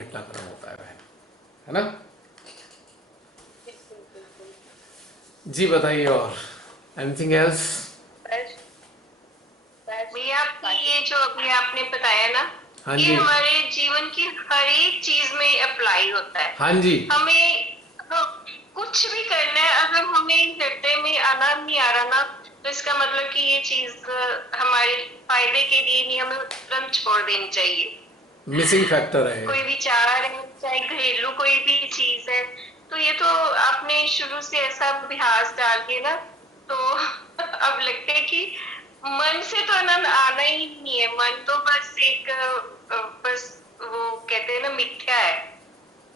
घटनाक्रम होता है ना। बिल्कुल बिल्कुल। जी बताइए, और एनीथिंग एल्स? बस भैया, आपकी ये जो अभी आपने बताया ना, हाँ ये जी, हमारे जीवन की हर एक चीज में अप्लाई होता है। हाँ जी, हमें कुछ भी करना है, अगर हमें हृदय में आनंद नहीं आ रहा ना, तो इसका मतलब कि ये चीज हमारे फायदे के लिए नहीं, हमें तुरंत छोड़ देनी चाहिए। मिसिंग फैक्टर है ये। कोई विचार है, चाहे घरेलू कोई भी चीज है, तो ये तो आपने शुरू से ऐसा अभ्यास डाल के ना, तो अब लगता है कि मन से तो आनंद आना ही नहीं है। मन तो बस एक बस वो कहते हैं ना, मिथ्या है।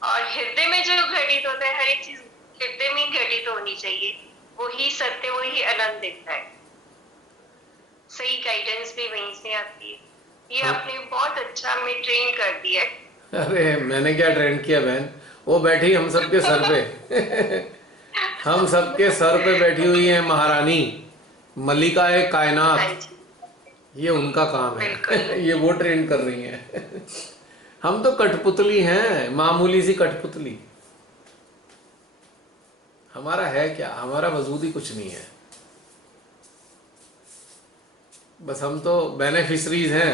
और हृदय में जो घटित होता है, हर एक चीज हृदय में ही घटित होनी चाहिए। वही सत्य, वही आनंद देता है। सही गाइडेंस भी वहीं से आती है। ये हम आपने बहुत अच्छा हमें ट्रेन कर दिया अरे मैंने क्या ट्रेंड किया बहन, वो बैठी हम सबके सर पे। हम सबके सर पे बैठी हुई है महारानी, मल्लिका ए हाँ कायनात। जी। ये उनका काम बिल्कुल। है। ये वो ट्रेंड कर रही हैं। हम तो कठपुतली हैं, मामूली सी कठपुतली। हमारा है क्या, हमारा वजूद ही कुछ नहीं है। बस हम तो बेनिफिशरीज हैं।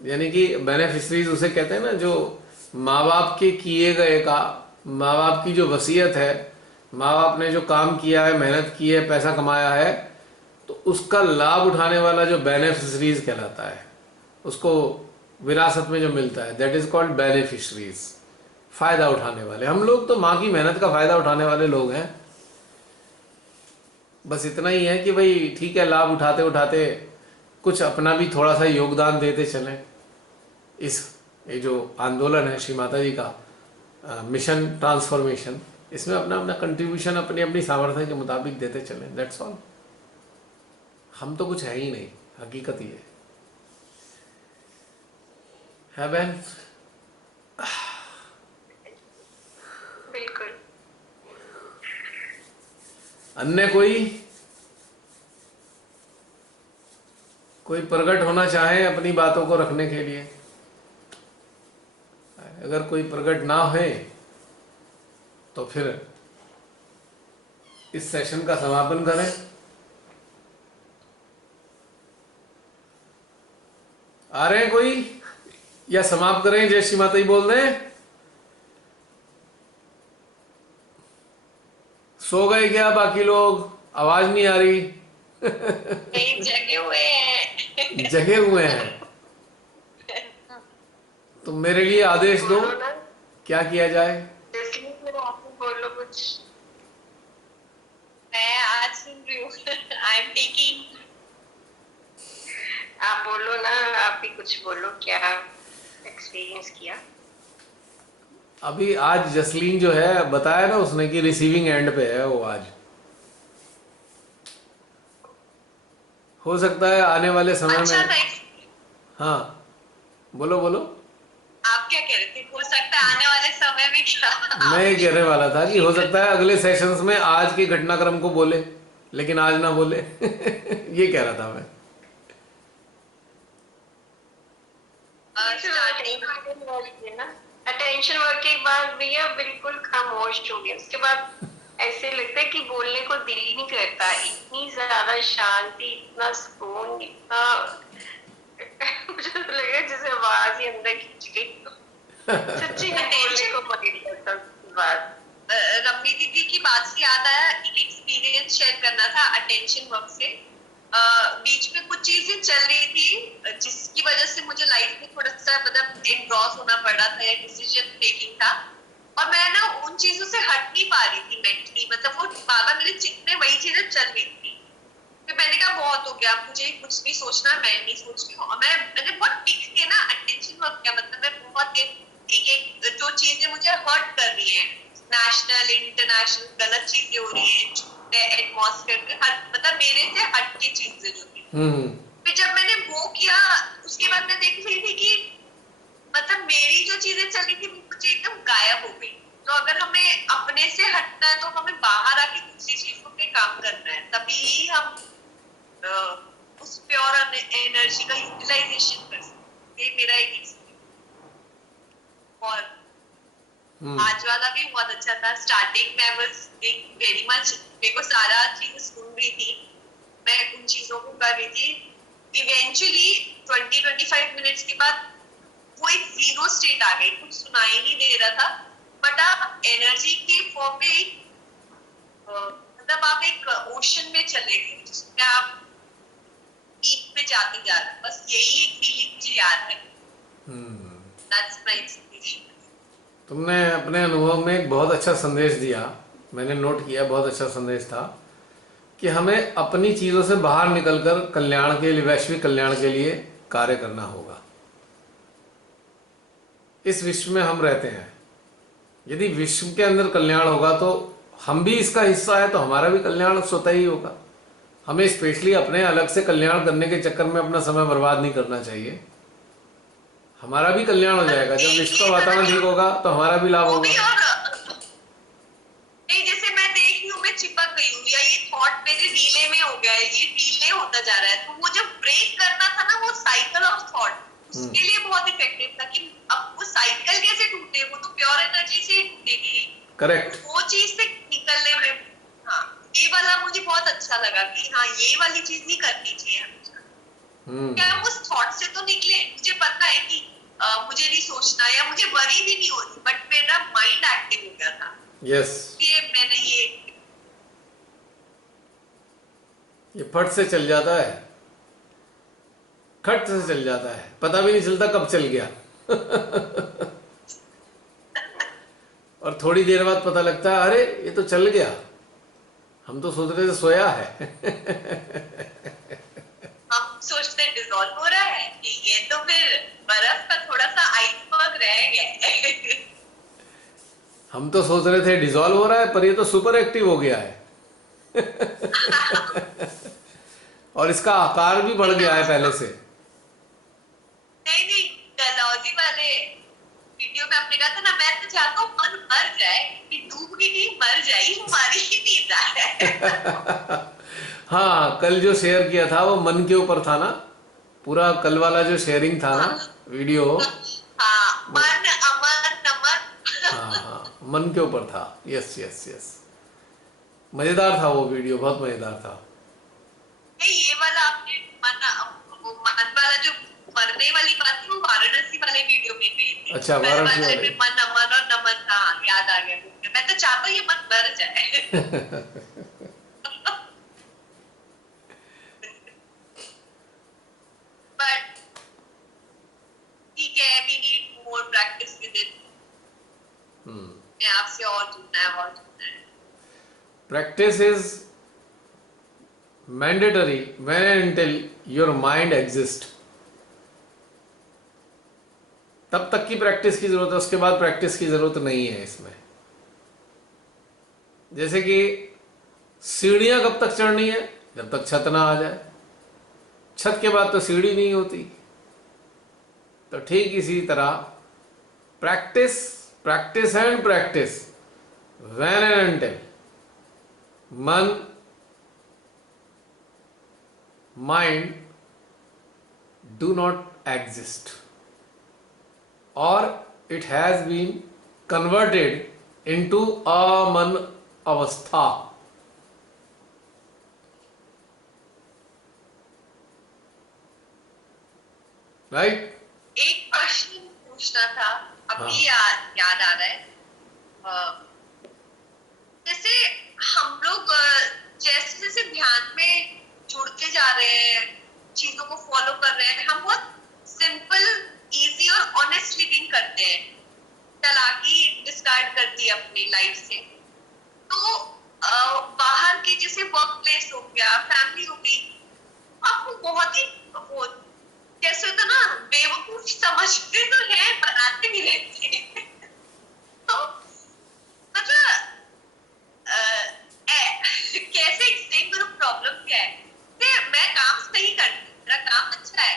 यानी कि बेनिफिशरीज उसे कहते हैं ना, जो माँ बाप के किए गए का, माँ बाप की जो वसीयत है, माँ बाप ने जो काम किया है, मेहनत की है, पैसा कमाया है, तो उसका लाभ उठाने वाला जो बेनिफिशरीज कहलाता है, उसको विरासत में जो मिलता है, दैट इज कॉल्ड बेनिफिशरीज। फायदा उठाने वाले हम लोग तो माँ की मेहनत का फायदा उठाने वाले लोग हैं। बस इतना ही है कि भाई ठीक है, लाभ उठाते उठाते कुछ अपना भी थोड़ा सा योगदान देते चलें। इस ये जो आंदोलन है श्री माता जी का, मिशन ट्रांसफॉर्मेशन, इसमें अपना अपना कंट्रीब्यूशन अपनी अपनी सामर्थ्य के मुताबिक देते चलें, दैट्स ऑल। हम तो कुछ है ही नहीं, हकीकत ही है बहन। बिल्कुल। अन्य कोई प्रकट होना चाहे अपनी बातों को रखने के लिए? अगर कोई प्रकट ना हो तो फिर इस सेशन का समापन करें। आ रहे हैं कोई, या समाप्त करें, जय श्री माता जी बोल दें? सो गए क्या बाकी लोग? आवाज नहीं आ रही। नहीं, जगे हुए हैं। जगे हुए हैं तो मेरे लिए आदेश दो, बोलो ना, क्या किया जाए? जैसे फिर आप ही बोलो कुछ। मैं आज सुन रही हूँ। I am taking. आप बोलो ना, आप ही कुछ बोलो, क्या एक्सपीरियंस किया। अभी आज जसलीन जो है, बताया ना उसने कि रिसीविंग एंड पे है वो आज। हो सकता है आने वाले समय अच्छा में। था। हाँ, बोलो बोलो। आप क्या कह रहे थे, हो सकता है आने वाले समय में क्या? मैं ये आपने कहने वाला था कि हो ठीक सकता है अगले सेशंस में आज के घटनाक्रम को बोले, लेकिन आज ना बोले। ये कह रहा था मैं। स्टार्टिंग ना, अटेंशन वर्क के बाद भैया बिल्कुल खामोश हो गया। उसके बाद ऐसे लगता है कि बोलने को दिल ही नहीं करता। इतनी ज्यादा शांति, इतना सुकून, इतना मुझे तो लगा जैसे आवाज ही अंदर खींच गई। सच्ची में बोलने को मन नहीं करता उसके बाद। रम्मी दीदी की बात से याद आया, एक एक्सपीरियंस शेयर करना था अटेंशन वर्क से। बीच में कुछ चीजें चल रही थी जिसकी वजह से मुझे लाइफ में थोड़ा सा मतलब एनग्रॉस होना पड़ रहा था, या डिसीजन मेकिंग था। और मैं ना उन चीजों से हट नहीं पा रही थी मेंटली, मतलब वो बाबा मेरे चित्त में वही चीजें चल रही थी। फिर मैंने कहा बहुत हो गया, मुझे कुछ नहीं सोचना, मैं नहीं सोच रही हूँ। मैंने बहुत टिक के ना, अटेंशन वर्क क्या मतलब, मैं बहुत एक एक जो चीजें मुझे हर्ट कर रही है, नेशनल इंटरनेशनल गलत चीजें हो रही है, झूठे एटमॉस्फेयर पे मतलब मेरे से हट के चीजें जो थी। हम्म। फिर जब मैंने वो किया, उसके बाद मैं देख रही थी कि मतलब मेरी जो चीजें चल रही थी वो मुझे एकदम गायब हो गई। तो अगर हमें अपने से हटना है, तो हमें बाहर आके दूसरी चीजों पे काम करना है, तभी हम उस प्योर एनर्जी का यूटिलाइजेशन कर सकते। ये मेरा एक और हम्म। आज वाला भी बहुत अच्छा था। स्टार्टिंग में आई वाज वेरी मच, मेरे को सारा चीज सुन रही थी, मैं उन चीजों को कर रही थी। इवेंचुअली 20-25 मिनट्स के बाद वो एक जीरो स्टेट आ गई, कुछ सुनाई नहीं दे रहा था, बट आप एनर्जी के फॉर्म में एक मतलब आप एक ओशन में चले गए जिसमें आप डीप में जाते जा रहे हैं। बस यही एक फीलिंग मुझे याद है। That's my experience. तुमने अपने अनुभव में एक बहुत अच्छा संदेश दिया, मैंने नोट किया, बहुत अच्छा संदेश था कि हमें अपनी चीज़ों से बाहर निकलकर कल्याण के लिए, वैश्विक कल्याण के लिए कार्य करना होगा। इस विश्व में हम रहते हैं, यदि विश्व के अंदर कल्याण होगा तो हम भी इसका हिस्सा है, तो हमारा भी कल्याण स्वतः ही होगा। हमें स्पेशली अपने अलग से कल्याण करने के चक्कर में अपना समय बर्बाद नहीं करना चाहिए। हमारा भी कल्याण हो जाएगा, जब विश्व का ये था ना वातावरण कि ठीक होगा तो हमारा भी लाभ वो होगा। भी, और नहीं जैसे मैं देख रही हूँ मैं चिपक गई हूँ, या ये थॉट मेरे डीले में हो गया है, ये डीले होता जा रहा है, तो वो जब ब्रेक करना था ना वो साइकिल ऑफ थॉट, उसके लिए बहुत इफेक्टिव था कि अब वो साइकिल कैसे टूटे, वो तो प्योर एनर्जी से टूटेगी। करेक्ट। वो चीज से निकलने में, हाँ ये वाला मुझे बहुत अच्छा लगा कि हाँ ये वाली चीज नहीं करनी चाहिए हमें। क्या हम उस थॉट से तो निकले, मुझे पता है कि मुझे नहीं सोचना या मुझे वरी भी नहीं होती, बट मेरा माइंड एक्टिव हो गया था। यस, ये मैंने ये फट से चल जाता है, खट से चल जाता है, पता भी नहीं चलता कब चल गया। और थोड़ी देर बाद पता लगता है अरे ये तो चल गया, हम तो सोच रहे थे सोया है। हम सोचते हैं डिसॉल्व हो रहा है कि ये तो फिर बर्फ का थोड़ा सा आइसबर्ग रह गया है। हम तो सोच रहे थे डिसॉल्व हो रहा है, पर ये तो सुपर एक्टिव हो गया है। और इसका आकार भी बढ़ गया है पहले से। नहीं नहीं, डलहौजी वाले वीडियो में आपने कहा था ना, मैं तो चाहता हूँ मन मर जाए, कि डूब के नहीं मर जाए, हमारी ही नींद है। हाँ, कल जो शेयर किया था वो मन के ऊपर था ना, पूरा कल वाला जो शेयरिंग था ना हाँ वीडियो, हाँ, मन अमर नमन। हाँ हाँ, मन के ऊपर था। यस यस यस, मजेदार था वो वीडियो, बहुत मजेदार था। नहीं ये वाला आपने मन, वो मन वाला जो मरने वाली बात थी वो वाराणसी वाले वीडियो में गई थी। अच्छा, पहले वाराणसी वाले वाले। में मन अमन और नमन था, याद आ गया मुझे। मैं तो चाहता हूँ ये मन मर जाए। बट ठीक है, we need more practice with it. मैं आपसे और जुड़ना है और जुड़ना है। Practice is mandatory when and until your mind exist. तब तक की प्रैक्टिस की जरूरत है, उसके बाद प्रैक्टिस की जरूरत नहीं है इसमें। जैसे कि सीढ़ियां कब तक चढ़नी है, जब तक छत ना आ जाए। छत के बाद तो सीढ़ी नहीं होती। तो ठीक इसी तरह practice, practice and practice when and until मन, mind do not exist or it has been converted into aman avastha, right? एक क्वेश्चन पूछना था, हाँ। अभी याद आ रहा है। जैसे हम लोग जैसे जैसे ध्यान में जुड़ते जा रहे हैं, चीजों को फॉलो कर रहे हैं, हम बहुत सिंपल, इजी और ऑनेस्ट लिविंग करते हैं, चालाकी डिस्कार्ड कर दी अपनी लाइफ से। तो बाहर के जैसे वर्क प्लेस हो गया, फैमिली हो गई, आपको बहुत ही वो कैसे होता ना, बेवकूफ समझते तो है, बनाते भी रहते हैं। तो मतलब कैसे एक्सप्लेन करूं प्रॉब्लम क्या है। मैं काम सही करती हूँ, मेरा काम अच्छा है,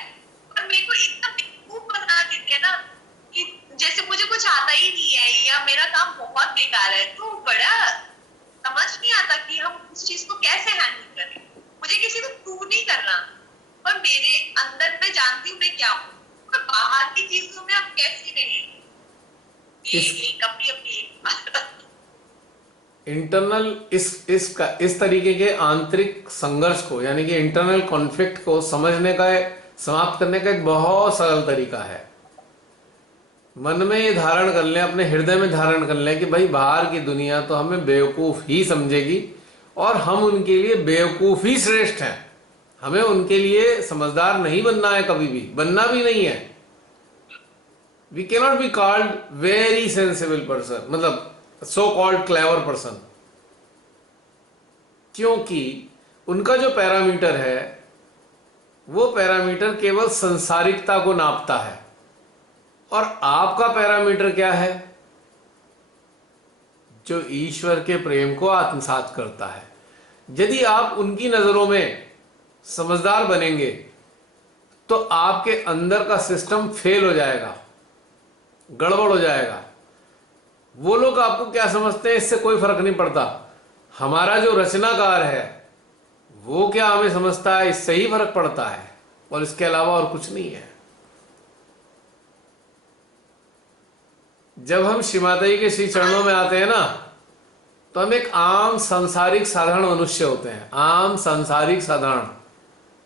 पर मेरे को इतना बेवकूफ बना देते हैं ना कि जैसे मुझे कुछ आता ही नहीं है या मेरा काम बहुत बेकार है, तो बड़ा समझ नहीं आता कि हम उस चीज को कैसे हैंडल करें। मुझे किसी को प्रूव नहीं करना, पर मेरे अंदर मैं जानती हूँ मैं क्या हूँ, पर बाहर की चीजों में आप कैसे रहें। इस एक अपनी अपनी इंटरनल इस तरीके के आंतरिक संघर्ष को, यानी कि इंटरनल कॉन्फ्लिक्ट को समझने का, समाप्त करने का एक बहुत सरल तरीका है। मन में ये धारण कर लें, अपने हृदय में धारण कर लें कि भाई बाहर की दुनिया तो हमें बेवकूफ ही समझेगी और हम उनके लिए बेवकूफ ही श्रेष्ठ हैं। हमें उनके लिए समझदार नहीं बनना है, कभी भी बनना भी नहीं है। We cannot be called very sensible person, मतलब सो कॉल्ड क्लेवर पर्सन, क्योंकि उनका जो पैरामीटर है वो पैरामीटर केवल संसारिकता को नापता है। और आपका पैरामीटर क्या है? जो ईश्वर के प्रेम को आत्मसात करता है। यदि आप उनकी नजरों में समझदार बनेंगे तो आपके अंदर का सिस्टम फेल हो जाएगा, गड़बड़ हो जाएगा। वो लोग आपको क्या समझते हैं इससे कोई फर्क नहीं पड़ता। हमारा जो रचनाकार है वो क्या हमें समझता है, इससे ही फर्क पड़ता है, और इसके अलावा और कुछ नहीं है। जब हम श्रीमाता जी के श्री चरणों में आते हैं ना, तो हम एक आम सांसारिक साधारण मनुष्य होते हैं, आम सांसारिक साधारण,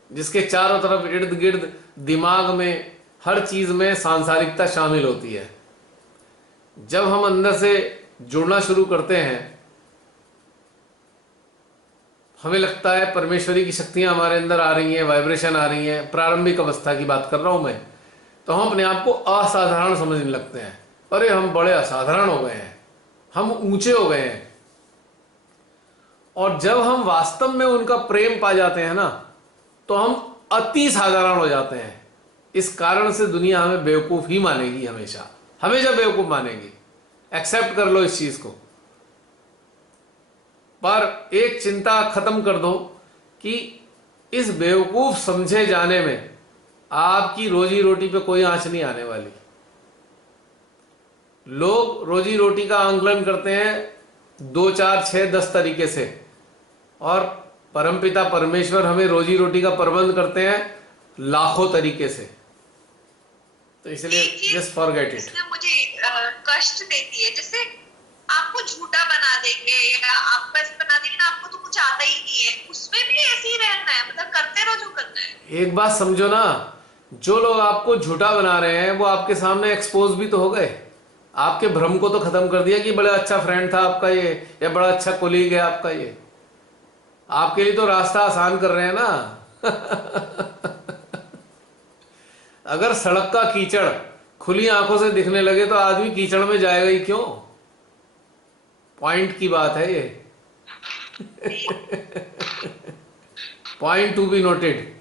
जिसके चारों तरफ इर्द गिर्द दिमाग में हर चीज में सांसारिकता शामिल होती है। जब हम अंदर से जुड़ना शुरू करते हैं, हमें लगता है परमेश्वरी की शक्तियां हमारे अंदर आ रही हैं, वाइब्रेशन आ रही हैं, प्रारंभिक अवस्था की बात कर रहा हूं मैं, तो हम अपने आप को असाधारण समझने लगते हैं। अरे हम बड़े असाधारण हो गए हैं, हम ऊंचे हो गए हैं। और जब हम वास्तव में उनका प्रेम पा जाते हैं ना, तो हम अति साधारण हो जाते हैं। इस कारण से दुनिया हमें बेवकूफ ही मानेगी, हमेशा हमेशा बेवकूफ मानेगी। एक्सेप्ट कर लो इस चीज को। पर एक चिंता खत्म कर दो कि इस बेवकूफ समझे जाने में आपकी रोजी रोटी पे कोई आंच नहीं आने वाली। लोग रोजी रोटी का आंकलन करते हैं 2, 4, 6, 10 तरीके से, और परमपिता परमेश्वर हमें रोजी रोटी का प्रबंध करते हैं लाखों तरीके से। तो इसलिए जस्ट फॉरगेट इट। इसमें मुझे कष्ट देती है, जैसे आपको झूठा बना देंगे या आपको ऐसे बना देंगे ना, आपको तो कुछ आता ही नहीं है, उसमें भी ऐसे ही रहना है, मतलब करते रहो जो करना है। एक बात समझो ना, जो लोग आपको झूठा बना रहे हैं वो आपके सामने एक्सपोज भी तो हो गए। आपके भ्रम को तो खत्म कर दिया कि बड़ा अच्छा फ्रेंड था आपका ये, या बड़ा अच्छा कोलीग है आपका ये। आपके लिए तो रास्ता आसान कर रहे हैं ना। अगर सड़क का कीचड़ खुली आंखों से दिखने लगे तो आदमी कीचड़ में जाएगा ही क्यों? पॉइंट की बात है ये। Point to be noted.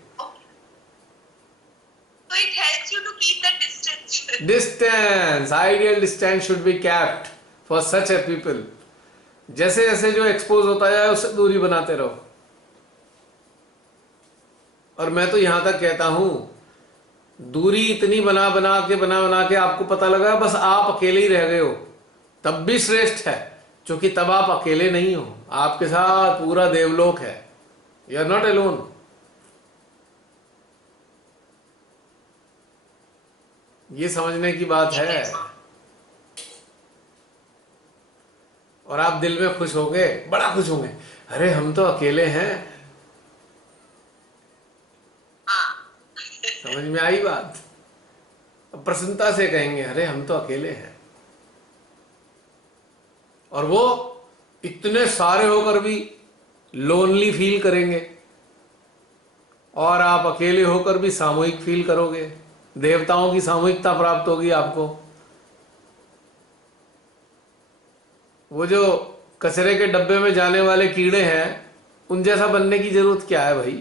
So it helps you to keep the distance. Distance, ideal distance should be kept for such A people. जैसे जैसे जो एक्सपोज होता जाए उससे दूरी बनाते रहो। और मैं तो यहां तक कहता हूं, दूरी इतनी बना बना के आपको पता लगा बस आप अकेले ही रह गए हो, तब भी श्रेष्ठ है, क्योंकि तब आप अकेले नहीं हो, आपके साथ पूरा देवलोक है। You are not alone. ये समझने की बात है। और आप दिल में खुश होंगे, बड़ा खुश होंगे, अरे हम तो अकेले हैं। समझ में आई बात? अब प्रसन्नता से कहेंगे अरे हम तो अकेले हैं। और वो इतने सारे होकर भी लोनली फील करेंगे, और आप अकेले होकर भी सामूहिक फील करोगे। देवताओं की सामूहिकता प्राप्त होगी आपको। वो जो कचरे के डब्बे में जाने वाले कीड़े हैं, उन जैसा बनने की जरूरत क्या है भाई?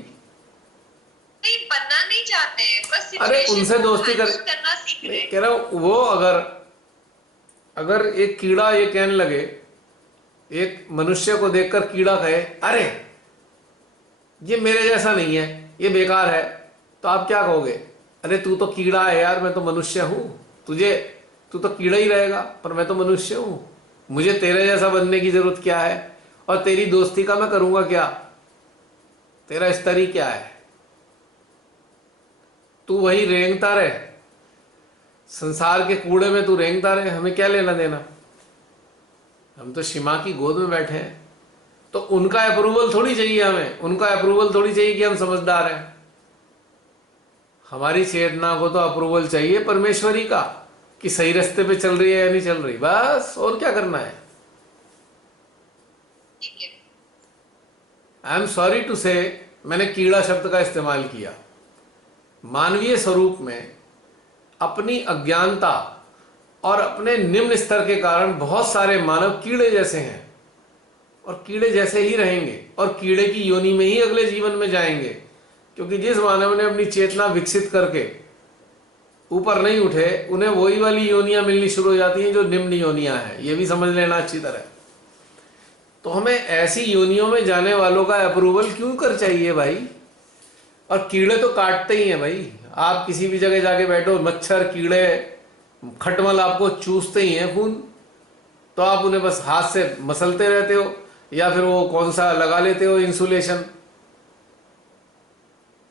नहीं, बनना नहीं चाहते हैं, बस अरे उनसे दोस्ती करना सीख रहे हैं। कह रहा हूं, वो अगर एक कीड़ा ये कहने लगे, एक मनुष्य को देखकर कीड़ा कहे अरे ये मेरे जैसा नहीं है, ये बेकार है, तो आप क्या कहोगे? अरे तू तो कीड़ा है यार, मैं तो मनुष्य हूं, तू तो कीड़ा ही रहेगा, पर मैं तो मनुष्य हूं, मुझे तेरे जैसा बनने की जरूरत क्या है? और तेरी दोस्ती का मैं करूंगा क्या? तेरा स्तर ही क्या है? तू वही रेंगता रहे। संसार के कूड़े में तू रेंगता रहे, हमें क्या लेना देना। हम तो शिमा की गोद में बैठे हैं, तो उनका अप्रूवल थोड़ी चाहिए हमें, उनका अप्रूवल थोड़ी चाहिए कि हम समझदार हैं। हमारी चेतना को तो अप्रूवल चाहिए परमेश्वरी का कि सही रास्ते पे चल रही है या नहीं चल रही, बस। और क्या करना है। ठीक है। आई एम सॉरी टू से, मैंने कीड़ा शब्द का इस्तेमाल किया। मानवीय स्वरूप में अपनी अज्ञानता और अपने निम्न स्तर के कारण बहुत सारे मानव कीड़े जैसे हैं और कीड़े जैसे ही रहेंगे और कीड़े की योनि में ही अगले जीवन में जाएंगे, क्योंकि जिस मानव ने अपनी चेतना विकसित करके ऊपर नहीं उठे, उन्हें वही वाली योनियां मिलनी शुरू हो जाती हैं जो निम्न योनियां हैं। ये भी समझ लेना अच्छी तरह। तो हमें ऐसी योनियों में जाने वालों का अप्रूवल क्यों कर चाहिए भाई। और कीड़े तो काटते ही हैं भाई। आप किसी भी जगह जाके बैठो, मच्छर, कीड़े, खटमल आपको चूसते ही हैं खून, तो आप उन्हें बस हाथ से मसलते रहते हो या फिर वो कौन सा लगा लेते हो इंसुलेशन।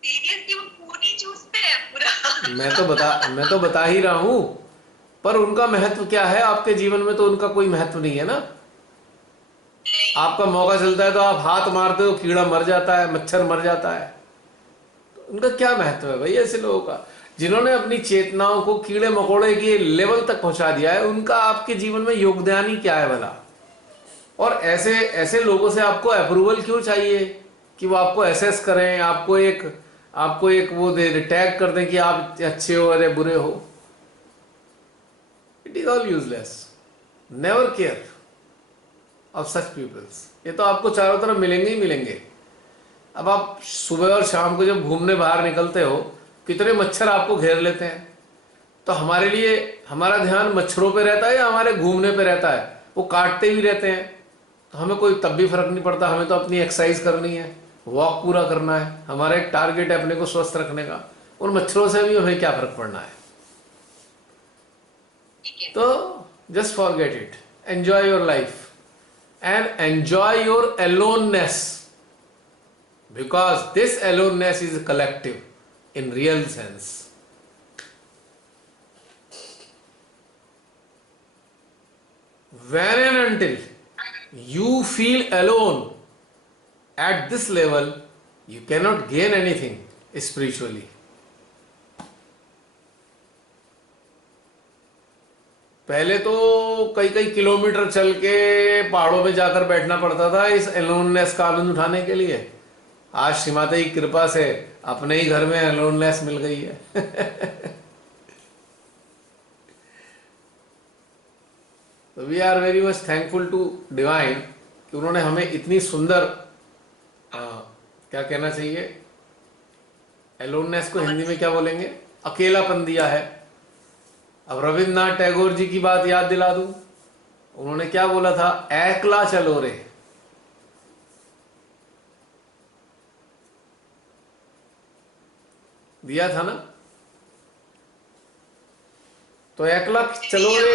सीरियसली वो पूरी चूसते हैं पूरा। मैं तो बता ही रहा हूं, पर उनका महत्व क्या है आपके जीवन में। तो उनका कोई महत्व नहीं है ना। आपका मौका चलता है तो आप हाथ मारते हो, कीड़ा मर जाता है, मच्छर मर जाता है। तो उनका क्या महत्व है भाई ऐसे लोगों का, जिन्होंने अपनी चेतनाओं को कीड़े मकोड़े के लेवल तक पहुंचा दिया है। उनका आपके जीवन में योगदान ही क्या है भला। और ऐसे ऐसे लोगों से आपको अप्रूवल क्यों चाहिए कि वो आपको एसेस करें, आपको एक वो दे टैग कर दें कि आप अच्छे हो अरे बुरे हो। It is all useless. Never care of such peoples. ये तो आपको चारों तरफ मिलेंगे ही मिलेंगे। अब आप सुबह और शाम को जब घूमने बाहर निकलते हो, कितने मच्छर आपको घेर लेते हैं। तो हमारे लिए हमारा ध्यान मच्छरों पे रहता है या हमारे घूमने पे रहता है। वो काटते भी रहते हैं तो हमें कोई तब भी फर्क नहीं पड़ता। हमें तो अपनी एक्सरसाइज करनी है, वॉक पूरा करना है, हमारा एक टारगेट है अपने को स्वस्थ रखने का। उन मच्छरों से भी हमें क्या फर्क पड़ना है। तो just forget it, enjoy your life and enjoy your aloneness, because this aloneness is collective in real sense. When and until you feel alone at this level, you cannot gain anything spiritually. पहले तो कई कई kilometre चल के पहाड़ों में जाकर बैठना पड़ता था इस अलोननेस का आनंद उठाने के लिए। आज श्रीमाता की कृपा से अपने ही घर में अलोननेस मिल गई है। तो we are very much thankful to divine कि उन्होंने हमें इतनी सुंदर क्या कहना चाहिए, अलोननेस को हिंदी में क्या बोलेंगे, अकेलापन दिया है। अब रविन्द्रनाथ टैगोर जी की बात याद दिला दूं, उन्होंने क्या बोला था, एकला चलो रे। दिया था ना। तो एकला चलो रे,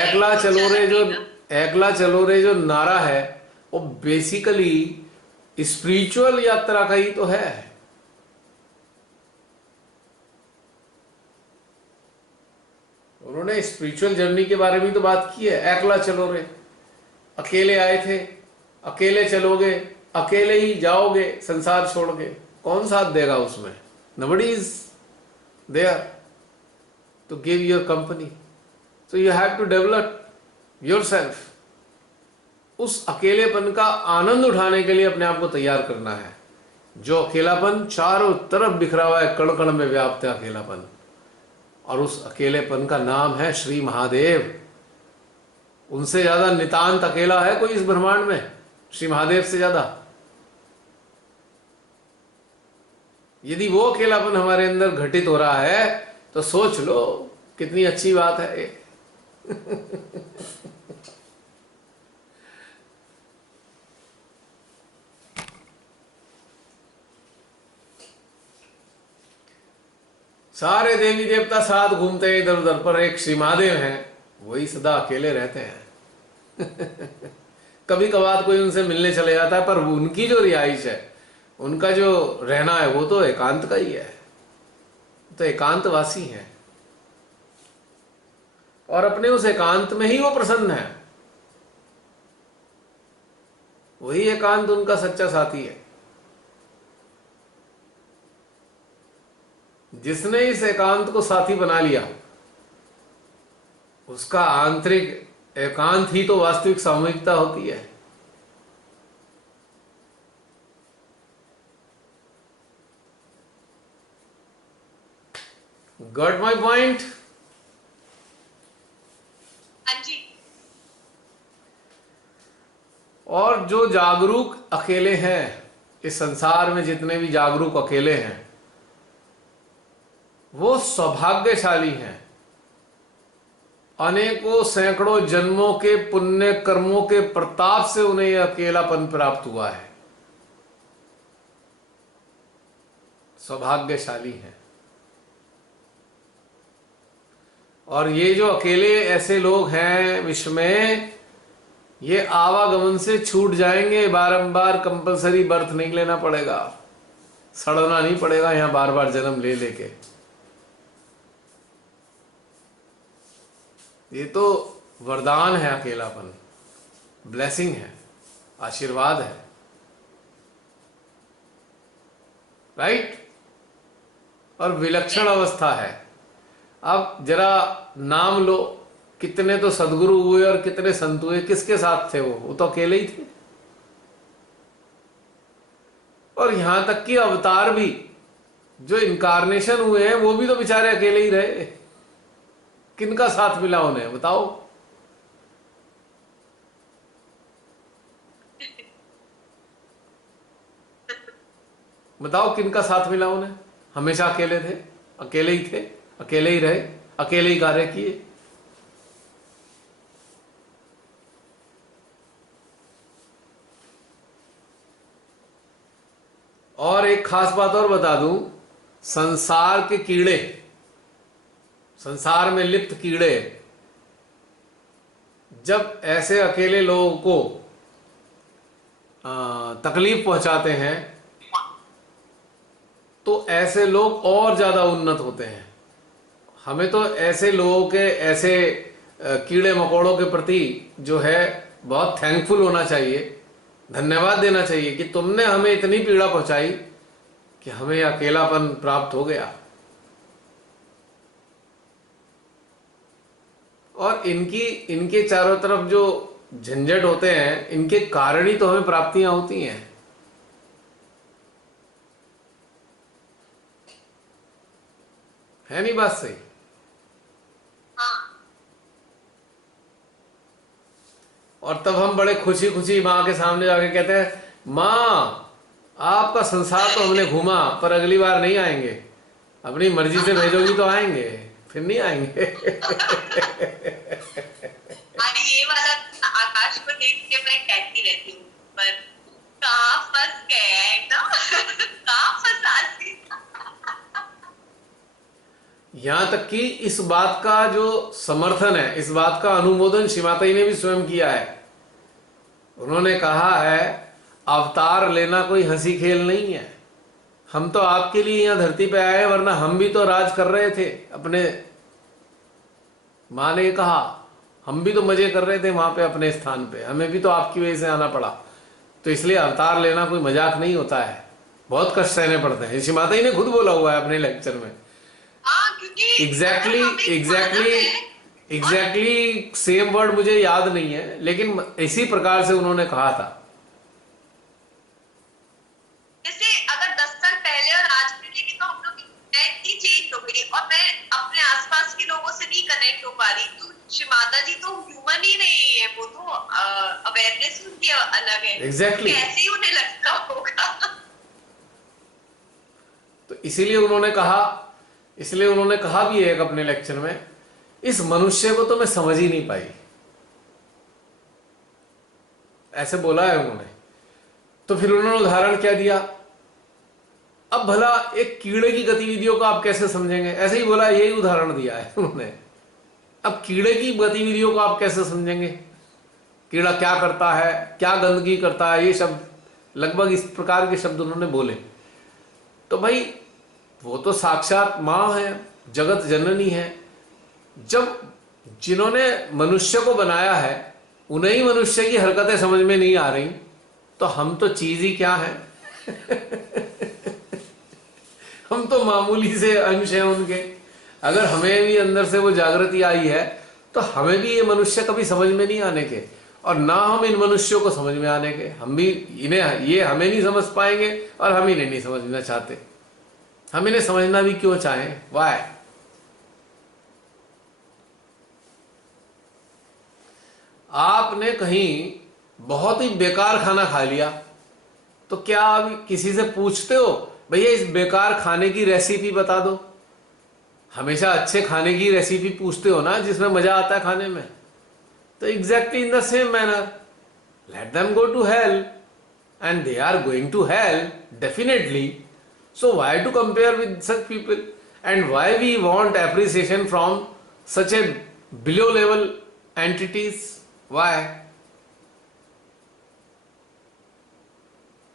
एकला चलो रे जो नारा है वो बेसिकली स्पिरिचुअल यात्रा का ही तो है। उन्होंने स्पिरिचुअल जर्नी के बारे में तो बात की है। एकला चलो रे, अकेले आए थे, अकेले चलोगे, अकेले ही जाओगे संसार छोड़ के, कौन साथ देगा उसमें। Nobody is there to give your company, so you have to develop yourself. उस अकेलेपन का आनंद उठाने के लिए अपने आप को तैयार करना है। जो अकेलापन चारों तरफ बिखरा हुआ है, कण कण में व्याप्त है अकेलापन, और उस अकेलेपन का नाम है श्री महादेव। उनसे ज्यादा नितांत अकेला है कोई इस ब्रह्मांड में, श्री महादेव से ज्यादा। यदि वो अकेलापन हमारे अंदर घटित हो रहा है तो सोच लो कितनी अच्छी बात है ये। सारे देवी देवता साथ घूमते हैं इधर उधर, पर एक श्री महादेव हैं, वही सदा अकेले रहते हैं। कभी कभार कोई उनसे मिलने चले जाता है, पर उनकी जो रिहाइश है, उनका जो रहना है, वो तो एकांत का ही है, तो एकांतवासी है। और अपने उस एकांत में ही वो प्रसन्न है। वही एकांत उनका सच्चा साथी है। जिसने इस एकांत को साथी बना लिया, उसका आंतरिक एकांत ही तो वास्तविक सामूहिकता होती है। Got my point? हाँ जी। और जो जागरूक अकेले हैं, इस संसार में जितने भी जागरूक अकेले हैं, वो सौभाग्यशाली हैं। अनेकों सैकड़ों जन्मों के पुण्य कर्मों के प्रताप से उन्हें यह अकेलापन प्राप्त हुआ है। सौभाग्यशाली हैं। और ये जो अकेले ऐसे लोग हैं विश्व में, ये आवागमन से छूट जाएंगे। बारंबार कंपलसरी बर्थ नहीं लेना पड़ेगा, सड़ना नहीं पड़ेगा यहां बार बार जन्म ले लेके। ये तो वरदान है, अकेलापन ब्लेसिंग है, आशीर्वाद है। राइट? और विलक्षण अवस्था है। अब जरा नाम लो, कितने तो सदगुरु हुए और कितने संत हुए। किसके साथ थे वो तो अकेले ही थे। और यहां तक कि अवतार भी, जो इनकारनेशन हुए हैं, वो भी तो बेचारे अकेले ही रहे। किनका साथ मिला उन्हें, बताओ? बताओ किनका साथ मिला उन्हें? हमेशा अकेले थे, अकेले ही थे, अकेले ही रहे, अकेले ही कार्य किए। और एक खास बात और बता दूं, संसार के कीड़े, संसार में लिप्त कीड़े जब ऐसे अकेले लोगों को तकलीफ पहुंचाते हैं, तो ऐसे लोग और ज्यादा उन्नत होते हैं। हमें तो ऐसे लोगों के, ऐसे कीड़े मकोड़ों के प्रति जो है बहुत थैंकफुल होना चाहिए, धन्यवाद देना चाहिए कि तुमने हमें इतनी पीड़ा पहुंचाई कि हमें अकेलापन प्राप्त हो गया। और इनके चारों तरफ जो झंझट होते हैं, इनके कारण ही तो हमें प्राप्तियां होती हैं। है नहीं बात सही? और तब हम बड़े खुशी खुशी माँ के सामने जाके कहते हैं, माँ आपका संसार तो हमने घूमा, पर अगली बार नहीं आएंगे। अपनी मर्जी से भेजोगी तो आएंगे, फिर नहीं आएंगे। ये वाला आकाश को देख के मैं कहती रहती हूँ, पर कहाँ फंस गए एकदम। कहाँ फंसा दी। यहां तक कि इस बात का जो समर्थन है, इस बात का अनुमोदन श्रीमाता ने भी स्वयं किया है। उन्होंने कहा है, अवतार लेना कोई हंसी खेल नहीं है। हम तो आपके लिए यहां धरती पे आए, वरना हम भी तो राज कर रहे थे अपने। माँ ने कहा, हम भी तो मजे कर रहे थे वहां पे अपने स्थान पे, हमें भी तो आपकी वजह से आना पड़ा। तो इसलिए अवतार लेना कोई मजाक नहीं होता है, बहुत कष्ट सहने पड़ते हैं। श्रीमाता ने खुद बोला हुआ है अपने लेक्चर में। एग्जैक्टली सेम वर्ड मुझे याद नहीं है, लेकिन इसी प्रकार से उन्होंने कहा था। जैसे अगर 10 साल पहले और आज में देखें तो हम लोग इतनी चेंज हो गई, और मैं अपने आसपास के लोगों से नहीं कनेक्ट हो पा रही। तो श्रीमाता जी तो ह्यूमन ही नहीं है, वो तो अवेयरनेस उनकी अलग है। एग्जैक्टली कैसे ही उन्हें लगता होगा। तो इसीलिए उन्होंने कहा भी है एक अपने लेक्चर में, इस मनुष्य को तो मैं समझ ही नहीं पाई, ऐसे बोला है उन्होंने। तो फिर उन्होंने उदाहरण क्या दिया, अब भला एक कीड़े की गतिविधियों को आप कैसे समझेंगे, ऐसे ही बोला, यही उदाहरण दिया है उन्होंने। अब कीड़े की गतिविधियों को आप कैसे समझेंगे, कीड़ा क्या करता है, क्या गंदगी करता है, ये शब्द लगभग इस प्रकार के शब्द उन्होंने बोले। तो भाई वो तो साक्षात मां है, जगत जननी है। जब जिन्होंने मनुष्य को बनाया है उन्हें ही मनुष्य की हरकतें समझ में नहीं आ रही, तो हम तो चीज ही क्या है। हम तो मामूली से अंश हैं उनके। अगर हमें भी अंदर से वो जागृति आई है तो हमें भी ये मनुष्य कभी समझ में नहीं आने के, और ना हम इन मनुष्यों को समझ में आने के। हम भी इन्हें, ये हमें नहीं समझ पाएंगे और हम इन्हें नहीं समझना चाहते। हम इन्हें समझना भी क्यों चाहें, वाई। आपने कहीं बहुत ही बेकार खाना खा लिया तो क्या आप किसी से पूछते हो भैया इस बेकार खाने की रेसिपी बता दो? हमेशा अच्छे खाने की रेसिपी पूछते हो ना, जिसमें मजा आता है खाने में। तो exactly in the same manner, let them go to hell, and they are going to hell definitely. So why to compare with such people, and why we want appreciation from such a below level entities, why?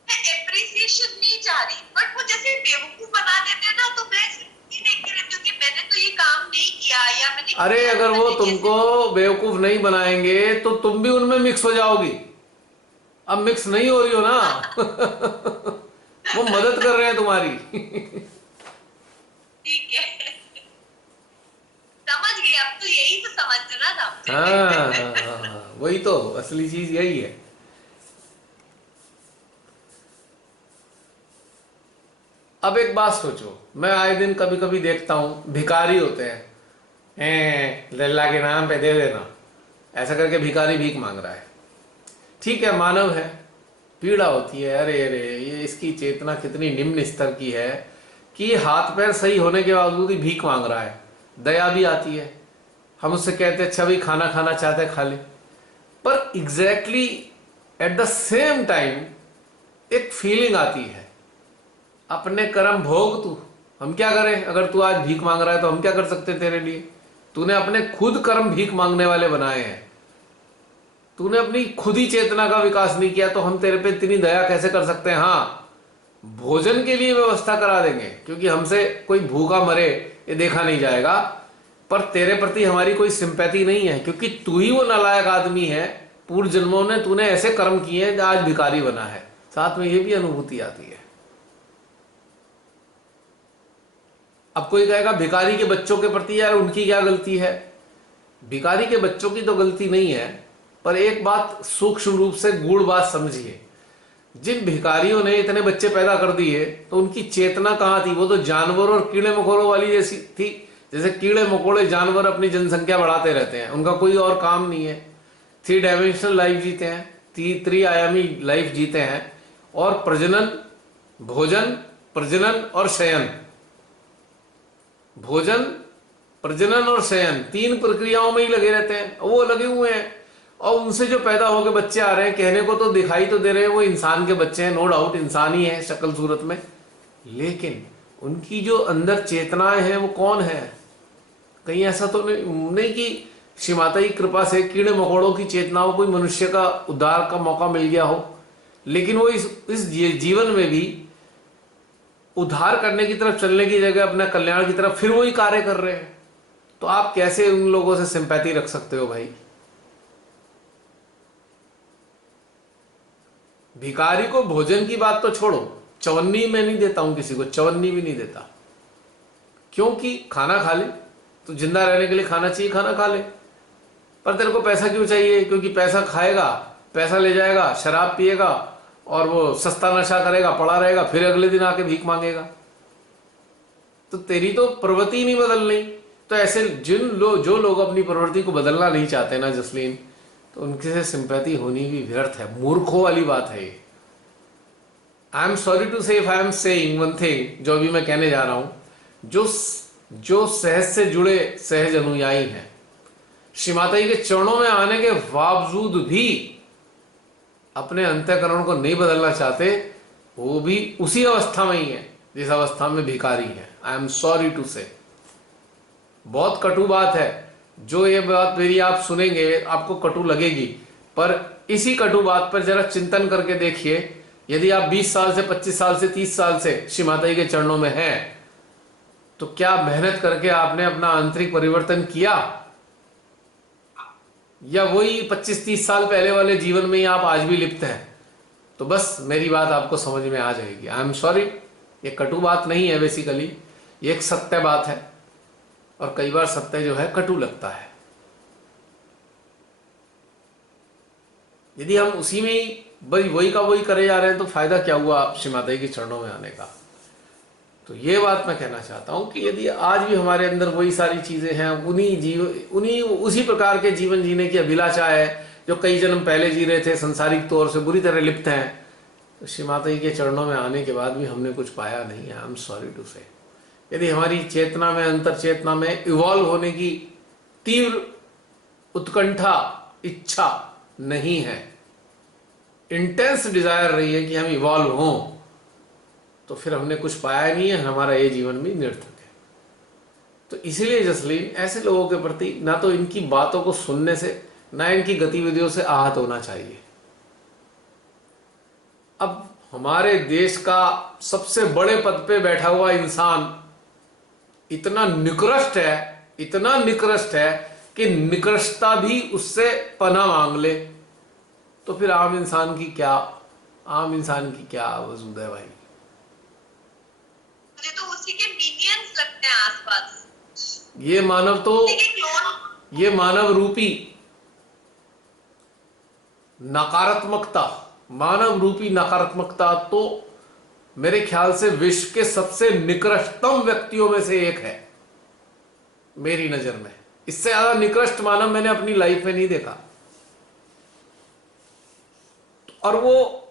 Appreciation नहीं चाह रही, but वो जैसे बेवकूफ बना देते हैं ना, तो मैं ये देखती रहती हूँ कि मैंने तो ये काम नहीं किया, या मैंने अरे किया, अगर वो मैंने तुमको बेवकूफ नहीं बनाएंगे तो तुम भी उनमें मिक्स हो जाओगी। अब मिक्स नहीं हो रही हो ना। वो मदद कर रहे हैं तुम्हारी। ठीक है, समझ गई। अब तो यही तो समझना था मुझे। हाँ, वही तो असली चीज यही है। अब एक बात सोचो, मैं आए दिन कभी कभी देखता हूं भिखारी होते हैं, लल्ला के नाम पे दे देना, ऐसा करके भिखारी भीख मांग रहा है। ठीक है, मानव है, पीड़ा होती है, अरे अरे ये इसकी चेतना कितनी निम्न स्तर की है कि हाथ पैर सही होने के बावजूद ही भीख मांग रहा है। दया भी आती है, हम उससे कहते हैं अच्छा भाई खाना खाना चाहते हैं खा ले, पर exactly at the same time एक फीलिंग आती है अपने कर्म भोग तू। हम क्या करें, अगर तू आज भीख मांग रहा है तो हम क्या कर सकते हैं तेरे लिए? तूने अपने खुद कर्म भीख मांगने वाले बनाए हैं, तूने अपनी खुद ही चेतना का विकास नहीं किया, तो हम तेरे पे इतनी दया कैसे कर सकते हैं? हाँ, भोजन के लिए व्यवस्था करा देंगे, क्योंकि हमसे कोई भूखा मरे ये देखा नहीं जाएगा, पर तेरे प्रति हमारी कोई सिंपैथी नहीं है, क्योंकि तू ही वो नालायक आदमी है, पूर्व जन्मों में तूने ऐसे कर्म किए हैं आज भिखारी बना है। साथ में ये भी अनुभूति आती है। अब कोई कहेगा भिखारी के बच्चों के प्रति यार उनकी क्या गलती है? भिखारी के बच्चों की तो गलती नहीं है, पर एक बात सूक्ष्म रूप से गूढ़ बात समझिए, जिन भिखारियों ने इतने बच्चे पैदा कर दिए तो उनकी चेतना कहाँ थी? वो तो जानवरों और कीड़े मकोड़ों वाली जैसी थी। जैसे कीड़े मकोड़े जानवर अपनी जनसंख्या बढ़ाते रहते हैं, उनका कोई और काम नहीं है। 3 डायमेंशनल लाइफ जीते हैं, त्रिआयामी लाइफ जीते हैं, और प्रजनन, भोजन, प्रजनन और शयन, भोजन, प्रजनन और शयन, 3 प्रक्रियाओं में ही लगे रहते हैं। वो लगे हुए हैं, और उनसे जो पैदा होकर बच्चे आ रहे हैं, कहने को तो दिखाई तो दे रहे हैं वो इंसान के बच्चे हैं, नो डाउट इंसान ही है शक्ल सूरत में, लेकिन उनकी जो अंदर चेतनाएं हैं वो कौन है? कहीं ऐसा तो नहीं कि श्री माता की कृपा से कीड़े मकोड़ों की चेतनाओं कोई मनुष्य का उद्धार का मौका मिल गया हो, लेकिन वो इस जीवन में भी उद्धार करने की तरफ चलने की जगह अपना कल्याण की तरफ फिर वही कार्य कर रहे हैं। तो आप कैसे उन लोगों से सिंपैथी रख सकते हो भाई? भिखारी को भोजन की बात तो छोड़ो, चवन्नी में नहीं देता हूं किसी को, चवन्नी भी नहीं देता, क्योंकि खाना खा ले तो जिंदा रहने के लिए खाना चाहिए, खाना खा ले। पर तेरे को पैसा क्यों चाहिए? क्योंकि पैसा खाएगा, पैसा ले जाएगा, शराब पिएगा और वो सस्ता नशा करेगा, पड़ा रहेगा, फिर अगले दिन आके भीख मांगेगा। तो तेरी तो प्रवृत्ति नहीं बदलनी। तो ऐसे जो लोग अपनी प्रवृत्ति को बदलना नहीं चाहते ना जसलीन, तो उनके से सिंपैथी होनी भी व्यर्थ है, मूर्खों वाली बात है ये। आई एम सॉरी टू से if I am saying one thing, जो अभी मैं कहने जा रहा हूं, जो सहज से जुड़े सहज अनुयायी हैं, श्री माता जी के चरणों में आने के बावजूद भी अपने अंतःकरण को नहीं बदलना चाहते, वो भी उसी अवस्था में ही है जिस अवस्था में भिखारी है। आई एम सॉरी टू से, बहुत कटु बात है, जो ये बात मेरी आप सुनेंगे आपको कटु लगेगी, पर इसी कटु बात पर जरा चिंतन करके देखिए। यदि आप 20 साल से 25 साल से 30 साल से श्री माता जी के चरणों में हैं, तो क्या मेहनत करके आपने अपना आंतरिक परिवर्तन किया? या वही 25-30 साल पहले वाले जीवन में ही आप आज भी लिप्त हैं, तो बस मेरी बात आपको समझ में आ जाएगी। आई एम सॉरी, ये कटु बात नहीं है, बेसिकली ये एक सत्य बात है, और कई बार सत्य जो है कटु लगता है। यदि हम उसी में ही वही का वही करे जा रहे हैं तो फायदा क्या हुआ श्री माता जी के चरणों में आने का। तो ये बात मैं कहना चाहता हूं कि यदि आज भी हमारे अंदर वही सारी चीजें हैं, उन्हीं उसी प्रकार के जीवन जीने की अभिलाषा है जो कई जन्म पहले जी रहे थे, संसारिक तौर से बुरी तरह लिप्त हैं, तो श्री माता जी के चरणों में आने के बाद भी हमने कुछ पाया नहीं है। आई एम सॉरी टू से। यदि हमारी चेतना में, अंतर चेतना में इवॉल्व होने की तीव्र उत्कंठा, इच्छा नहीं है, इंटेंस डिजायर रही है कि हम इवॉल्व हों, तो फिर हमने कुछ पाया नहीं है, हमारा ये जीवन भी निरर्थक है। तो इसीलिए जसलीन, ऐसे लोगों के प्रति ना तो इनकी बातों को सुनने से, ना इनकी गतिविधियों से आहत होना चाहिए। अब हमारे देश का सबसे बड़े पद पे बैठा हुआ इंसान इतना निकृष्ट है, इतना निकृष्ट है कि निकृष्टता भी उससे पनाह मांग ले, तो फिर आम इंसान की क्या वजूद है भाई। मुझे तो उसी के मिनियंस लगते हैं आसपास। ये मानव रूपी नकारात्मकता तो मेरे ख्याल से विश्व के सबसे निकृष्टतम व्यक्तियों में से एक है मेरी नजर में। इससे ज्यादा निकृष्ट मानव मैंने अपनी लाइफ में नहीं देखा। और वो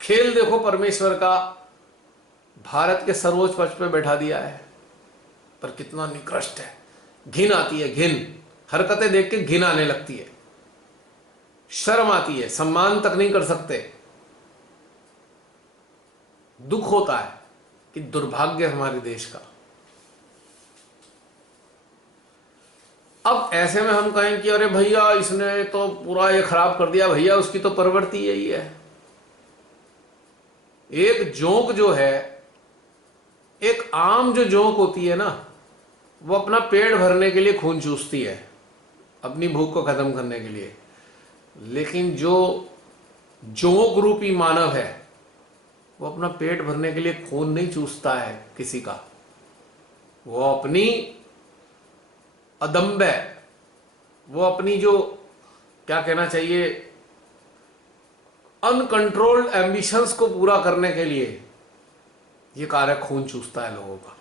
खेल देखो परमेश्वर का, भारत के सर्वोच्च पद पे बैठा दिया है, पर कितना निकृष्ट है। घिन आती है, घिन, हरकतें देख के घिन आने लगती है, शर्म आती है, सम्मान तक नहीं कर सकते। दुख होता है कि दुर्भाग्य हमारे देश का। अब ऐसे में हम कहें कि अरे भैया इसने तो पूरा ये खराब कर दिया, भैया उसकी तो प्रवृत्ति यही है। एक जोंक जो है, एक आम जो जोंक होती है ना, वो अपना पेट भरने के लिए खून चूसती है, अपनी भूख को खत्म करने के लिए। लेकिन जो जोंक रूपी मानव है, वो अपना पेट भरने के लिए खून नहीं चूसता है किसी का, वो अपनी अदम्य, वो अपनी जो क्या कहना चाहिए, अनकंट्रोल्ड एम्बिशंस को पूरा करने के लिए ये कार्य खून चूसता है लोगों का।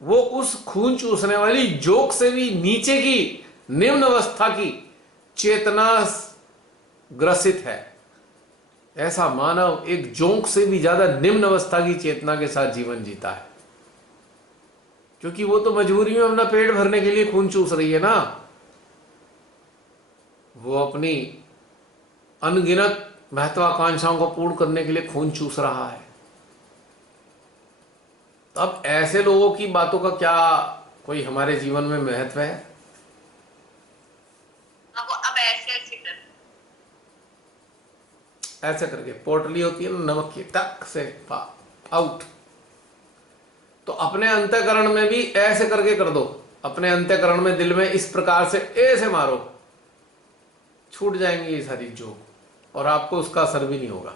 वो उस खून चूसने वाली जोक से भी नीचे की निम्न अवस्था की चेतना ग्रसित है। ऐसा मानव एक जोंक से भी ज्यादा निम्न अवस्था की चेतना के साथ जीवन जीता है, क्योंकि वो तो मजबूरी में अपना पेट भरने के लिए खून चूस रही है ना। वो अपनी अनगिनत महत्वाकांक्षाओं को पूर्ण करने के लिए खून चूस रहा है। तो अब ऐसे लोगों की बातों का क्या कोई हमारे जीवन में महत्व है? अब ऐसे करके पोटली होती है ना नमक की, टक से आउट। तो अपने अंतःकरण में भी ऐसे करके कर दो, अपने अंतःकरण में, दिल में इस प्रकार से ऐसे मारो, छूट जाएंगी ये सारी जोक, और आपको उसका असर भी नहीं होगा।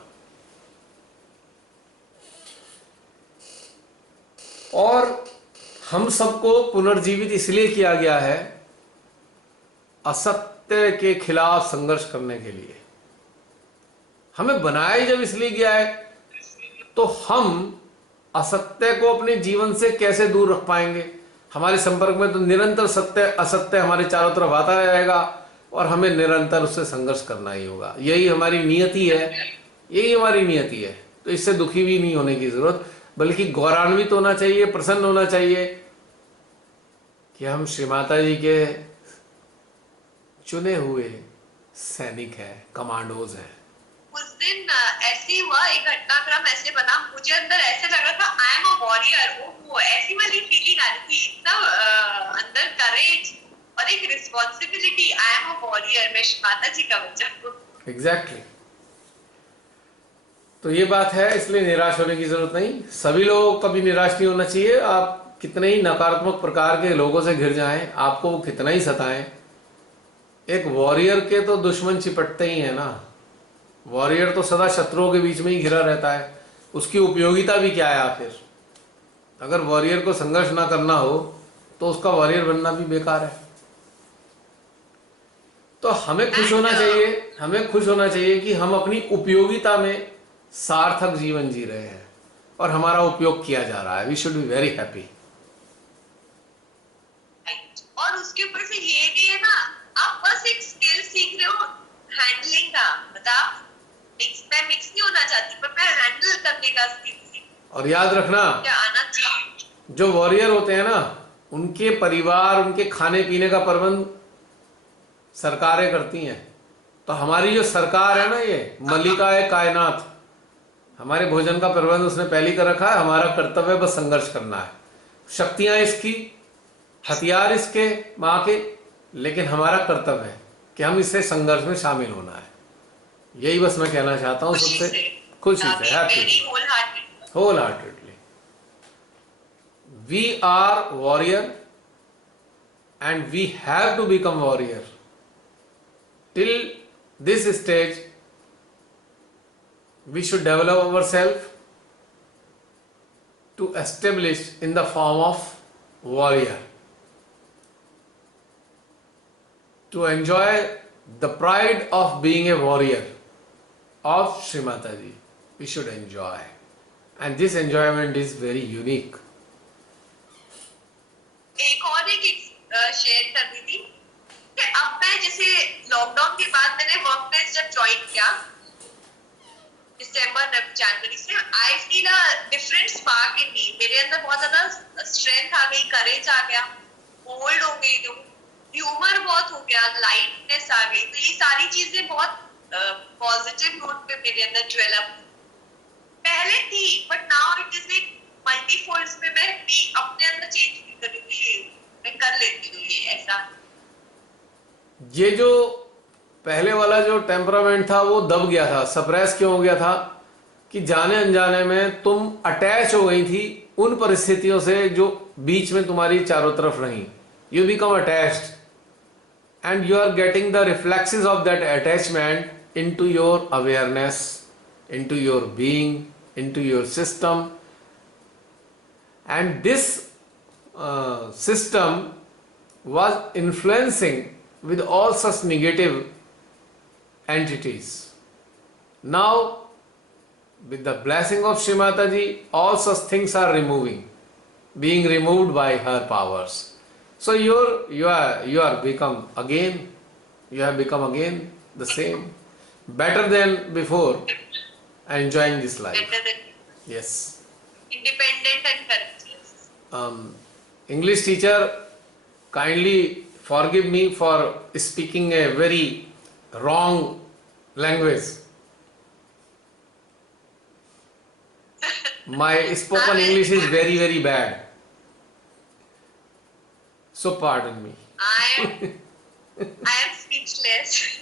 और हम सबको पुनर्जीवित इसलिए किया गया है असत्य के खिलाफ संघर्ष करने के लिए। हमें बनाया ही जब इसलिए गया है, तो हम असत्य को अपने जीवन से कैसे दूर रख पाएंगे? हमारे संपर्क में तो निरंतर सत्य असत्य हमारे चारों तरफ आता रहेगा, और हमें निरंतर उससे संघर्ष करना ही होगा। यही हमारी नियति है, यही हमारी नियति है। तो इससे दुखी भी नहीं होने की जरूरत, बल्कि गौरवान्वित होना चाहिए, प्रसन्न होना चाहिए कि हम श्री माता जी के चुने हुए सैनिक हैं, कमांडोज हैं। उस दिन ऐसे हुआ, एक घटनाक्रम ऐसे बना, मुझे अंदर ऐसे लग रहा था आई एम अ वॉरियर। वो ऐसी वाली फीलिंग आ रही थी, इतना अंदर करेज और एक responsibility, I am a warrior, मैं माता जी का बच्चा हूँ। एग्जैक्टली। तो ये बात है, इसलिए निराश होने की जरूरत नहीं। सभी लोगों को कभी निराश नहीं होना चाहिए। आप कितने ही नकारात्मक प्रकार के लोगों से घिर जाएं, आपको वो कितना ही सताएं, एक वॉरियर के तो दुश्मन चिपटते ही है ना। वॉरियर तो सदा शत्रुओं के बीच में ही घिरा रहता है, उसकी उपयोगिता भी क्या है आखिर। अगर वॉरियर को संघर्ष ना करना हो तो उसका वॉरियर बनना भी बेकार है। तो हमें खुश होना चाहिए, हमें खुश होना चाहिए कि हम अपनी उपयोगिता में सार्थक जीवन जी रहे हैं और हमारा उपयोग किया जा रहा है। We should be very happy. और उसके ऊपर से ये भी है ना, आप बस एक स्किल सीख रहे हो हैंडलिंग का, मतलब मैं मिक्स नहीं होना चाहती पर मैं हैंडल करने का स्किल सीख। और याद रखना, क्या आना चाहिए। जो वॉरियर होते हैं ना, उनके परिवार, उनके खाने पीने का प्रबंध सरकारें करती हैं। तो हमारी जो सरकार है ना, ये मलिका है कायनात, हमारे भोजन का प्रबंध उसने पहले कर रखा है। हमारा कर्तव्य बस संघर्ष करना है। शक्तियां इसकी, हथियार इसके माँ के, लेकिन हमारा कर्तव्य है कि हम इससे संघर्ष में शामिल होना है। यही बस मैं कहना चाहता हूँ सबसे, खुशी से, happy, wholeheartedly. We are warrior and we have to become warrior. Till this stage we should develop ourselves to establish in the form of warrior, to enjoy the pride of being a warrior of Shri Mataji. We should enjoy, and this enjoyment is very unique. एक और share कर दी थी कि अब मैं जैसे lockdown के बाद मैंने वर्क प्लेस जब ज्वाइन किया दिसंबर जनवरी से, I feel a different spark in me. मेरे अंदर बहुत ज्यादा स्ट्रेंथ आ गई, करेज आ गया, बोल्ड हो गई, तो ह्यूमर बहुत हो गया, लाइटनेस आ गई। तो ये सारी चीजें बहुत पॉजिटिव नोट पे मेरे अंदर डेवलप पहले थी, but now it is like multifolds में मैं भी अपने अंदर चेंज कर रही हूँ, मैं कर लेती हूँ ये ऐसा। ये जो पहले वाला जो टेम्परामेंट था वो दब गया था। सप्रेस क्यों हो गया था कि जाने अनजाने में तुम अटैच हो गई थी उन परिस्थितियों से जो बीच में तुम्हारी चारों तरफ रही। You become attached and you are getting the reflexes of that attachment into your awareness, into your being, into your system, and this system was influencing with all such negative entities. Now, with the blessing of Shri Mataji, all such things are being removed by her powers. So you have become again the same, better than before, enjoying this life. Better than Yes. independent and courageous. English teacher, kindly forgive me for speaking a very wrong language. My spoken English is very, very bad. So pardon me. I am speechless.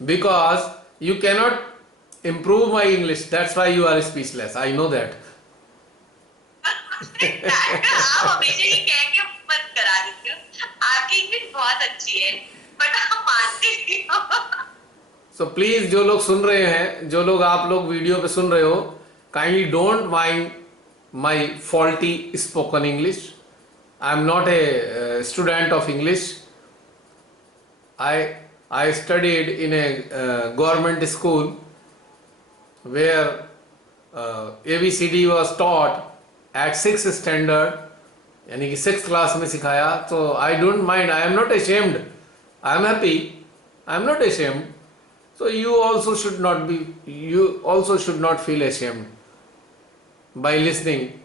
Because you cannot improve my English. That's why you are speechless. I know that. आप हमेशा ये कह के मत करा देते हो, आपकी इंग्लिश बहुत अच्छी है, बट आप मानते नहीं हो। So please, जो लोग सुन रहे हैं, जो लोग आप लोग वीडियो पे सुन रहे हो, kindly don't mind my faulty spoken English. I am not a student of English. I studied in a government school where ABCD was taught at 6th standard, यानी कि 6th class में सिखाया। तो I don't mind, I am not ashamed, I am happy, I am not ashamed. So you also should not feel ashamed by listening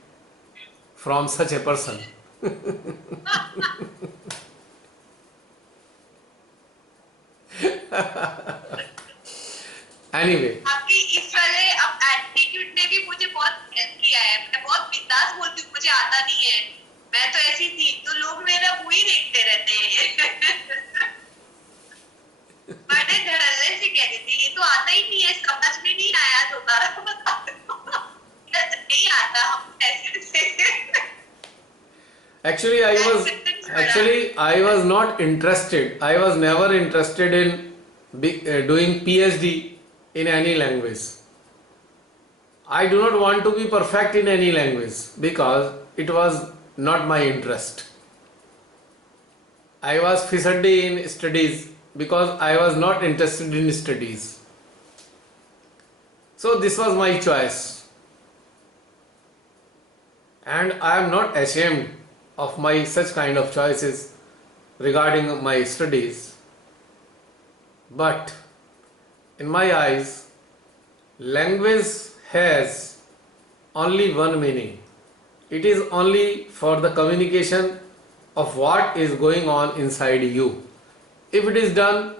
from such a person. Anyway, आपकी इस वाले अब attitude ने भी मुझे बहुत हेल्प किया है। मैं बहुत बिंदास बोलती हूँ, मुझे आता नहीं है, मैं तो ऐसी थी, तो लोग मेरा मुंह ही देखते रहते हैं। बड़े धड़ल्ले से कह देते ये तो आता ही नहीं है, समझ में नहीं आया, दोबारा बता दो। नहीं आता, हम ऐसे actually I was Actually, I was not interested. I was never interested in doing PhD in any language. I do not want to be perfect in any language because it was not my interest. I was fixated in studies because I was not interested in studies. So this was my choice. And I am not ashamed of my such kind of choices regarding my studies. But in my eyes, language has only one meaning. It is only for the communication of what is going on inside you. If it is done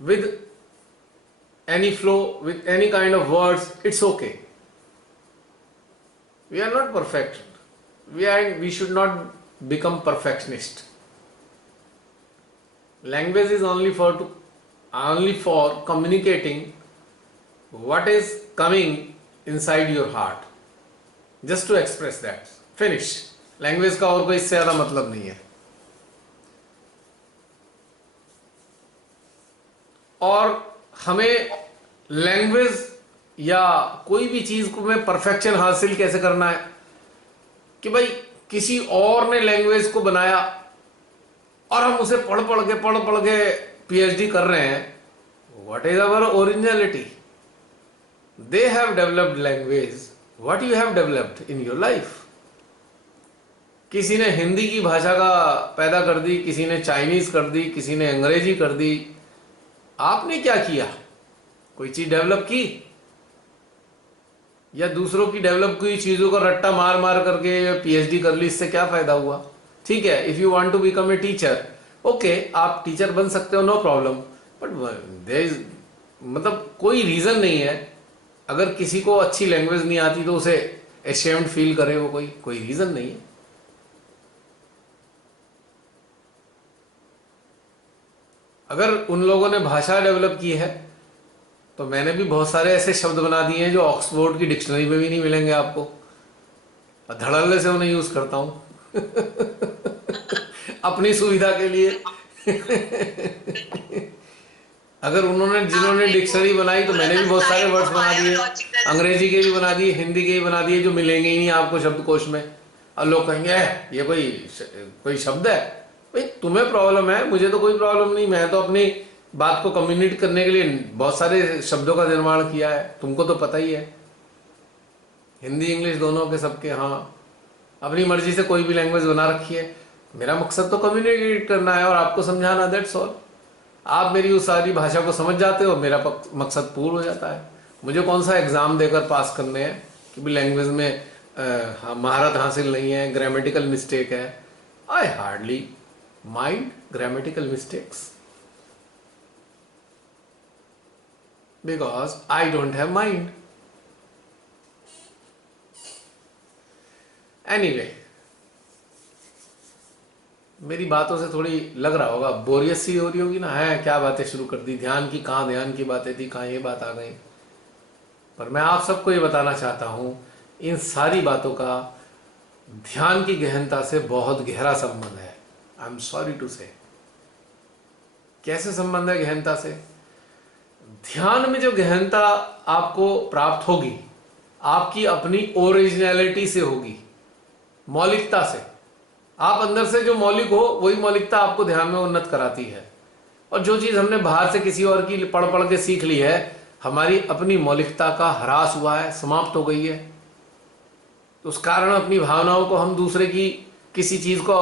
with any flow, with any kind of words, it's okay. We are not perfect. We should not become perfectionist. Language is only for communicating what is coming inside your heart. Just to express that. Finish. Language का और कोई इससे ज़्यादा मतलब नहीं है. और हमें लैंग्वेज या कोई भी चीज को में परफेक्शन हासिल कैसे करना है कि भाई किसी और ने लैंग्वेज को बनाया और हम उसे पढ़ पढ़ के पीएचडी कर रहे हैं. What is our originality? They have developed language. What you have developed in your life? किसी ने हिंदी की भाषा का पैदा कर दी, किसी ने चाइनीज कर दी, किसी ने अंग्रेजी कर दी. आपने क्या किया? कोई चीज डेवलप की? या दूसरों की डेवलप की चीजों का रट्टा मार मार करके पीएचडी कर ली, इससे क्या फायदा हुआ? ठीक है, if you want to become a teacher, okay, आप टीचर बन सकते हो, no problem. But there is मतलब कोई रीजन नहीं है अगर किसी को अच्छी लैंग्वेज नहीं आती तो उसे एशेम्ड फील करे. वो कोई रीजन नहीं है. अगर उन लोगों ने भाषा डेवलप की है तो मैंने भी बहुत सारे ऐसे शब्द बना दिए हैं जो ऑक्सफोर्ड की डिक्शनरी में भी नहीं मिलेंगे आपको, और धड़ल्ले से उन्हें यूज करता हूं अपनी सुविधा के लिए. अगर जिन्होंने डिक्शनरी बनाई तो मैंने भी बहुत सारे वर्ड्स बना दिए, अंग्रेजी के भी बना दिए, हिंदी के भी बना दिए जो मिलेंगे ही नहीं आपको शब्दकोश में. और लोग कहेंगे ये कोई शब्द है. भाई तुम्हें प्रॉब्लम है, मुझे तो कोई प्रॉब्लम नहीं. मैं तो अपनी बात को कम्युनिकेट करने के लिए बहुत सारे शब्दों का निर्माण किया है, तुमको तो पता ही है. हिंदी इंग्लिश दोनों के सबके. हाँ, अपनी मर्जी से कोई भी लैंग्वेज बना रखी है. मेरा मकसद तो कम्युनिकेट करना है और आपको समझाना, दैट्स ऑल. आप मेरी उस सारी भाषा को समझ जाते हो, मेरा मकसद पूर्ण हो जाता है. मुझे कौन सा एग्जाम देकर पास करने हैं कि भी लैंग्वेज में महारत हासिल नहीं है, ग्रामेटिकल मिस्टेक है. I hardly mind grammatical mistakes because I don't have mind. Anyway, मेरी बातों से थोड़ी लग रहा होगा बोरियत सी हो रही होगी ना. है क्या बातें शुरू कर दी, ध्यान की बातें थी, कहाँ ये बात आ गई. पर मैं आप सबको ये बताना चाहता हूं, इन सारी बातों का ध्यान की गहनता से बहुत गहरा संबंध है. आई एम सॉरी टू से. कैसे संबंध है गहनता से? ध्यान में जो गहनता आपको प्राप्त होगी, आपकी अपनी ओरिजिनलिटी से होगी, मौलिकता से. आप अंदर से जो मौलिक हो वही मौलिकता आपको ध्यान में उन्नत कराती है. और जो चीज हमने बाहर से किसी और की पढ़ के सीख ली है, हमारी अपनी मौलिकता का ह्रास हुआ है, समाप्त हो गई है. तो उस कारण अपनी भावनाओं को हम दूसरे की किसी चीज को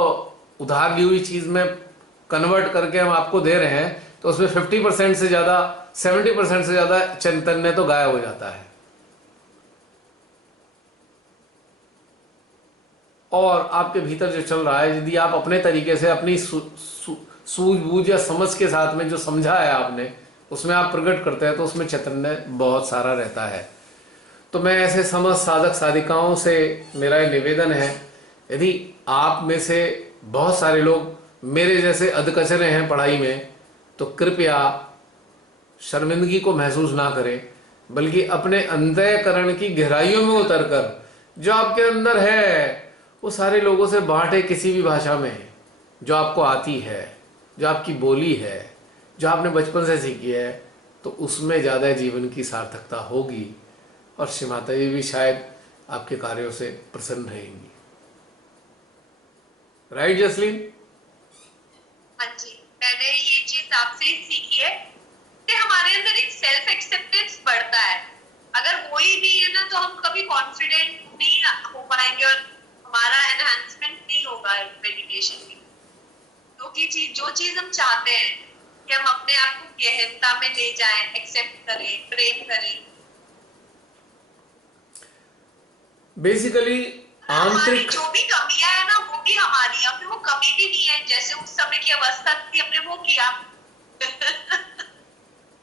उधार ली हुई चीज में कन्वर्ट करके हम आपको दे रहे हैं, तो उसमें 50% से ज्यादा, 70% से ज्यादा चैतन्य तो गायब हो जाता है. और आपके भीतर जो चल रहा है, यदि आप अपने तरीके से अपनी सूझबूझ या समझ के साथ में जो समझा है आपने, उसमें आप प्रकट करते हैं, तो उसमें चैतन्य बहुत सारा रहता है. तो मैं ऐसे समझ साधक साधिकाओं से मेरा ये निवेदन है, यदि आप में से बहुत सारे लोग मेरे जैसे अधकचरे हैं पढ़ाई में, तो कृपया शर्मिंदगी को महसूस ना करें, बल्कि अपने अंतःकरण की गहराइयों में उतरकर जो आपके अंदर है वो सारे लोगों से बांटे किसी भी भाषा में जो आपको आती है, जो आपकी बोली है, जो आपने बचपन से सीखी है, तो उसमें ज़्यादा जीवन की सार्थकता होगी और श्री माता जी भी शायद आपके कार्यों से प्रसन्न रहेंगी। राइट जसलीन? हाँ जी, मैंने ये चीज आपसे ही सीखी है कि हमारे अंदर एक सेल्फ एक्सेप्टेंस बढ़ता है। अगर वो ही नहीं है ना तो हम कभी कॉन्फिडेंट नहीं हो पाएंगे और हमारा एनहांसमेंट नहीं होगा मेडिटेशन में। क्योंकि जो चीज हम चाहते हैं कि हम अपने आप को गहनता में ले जाएं, एक्सेप्ट करें, प्रेम करें, बेसिकली हमारी आंतरिक, जो भी कमियां है ना वो भी हमारी है, फिर वो कमी भी नहीं है, जैसे उस समय की अवस्था थी हमने वो किया।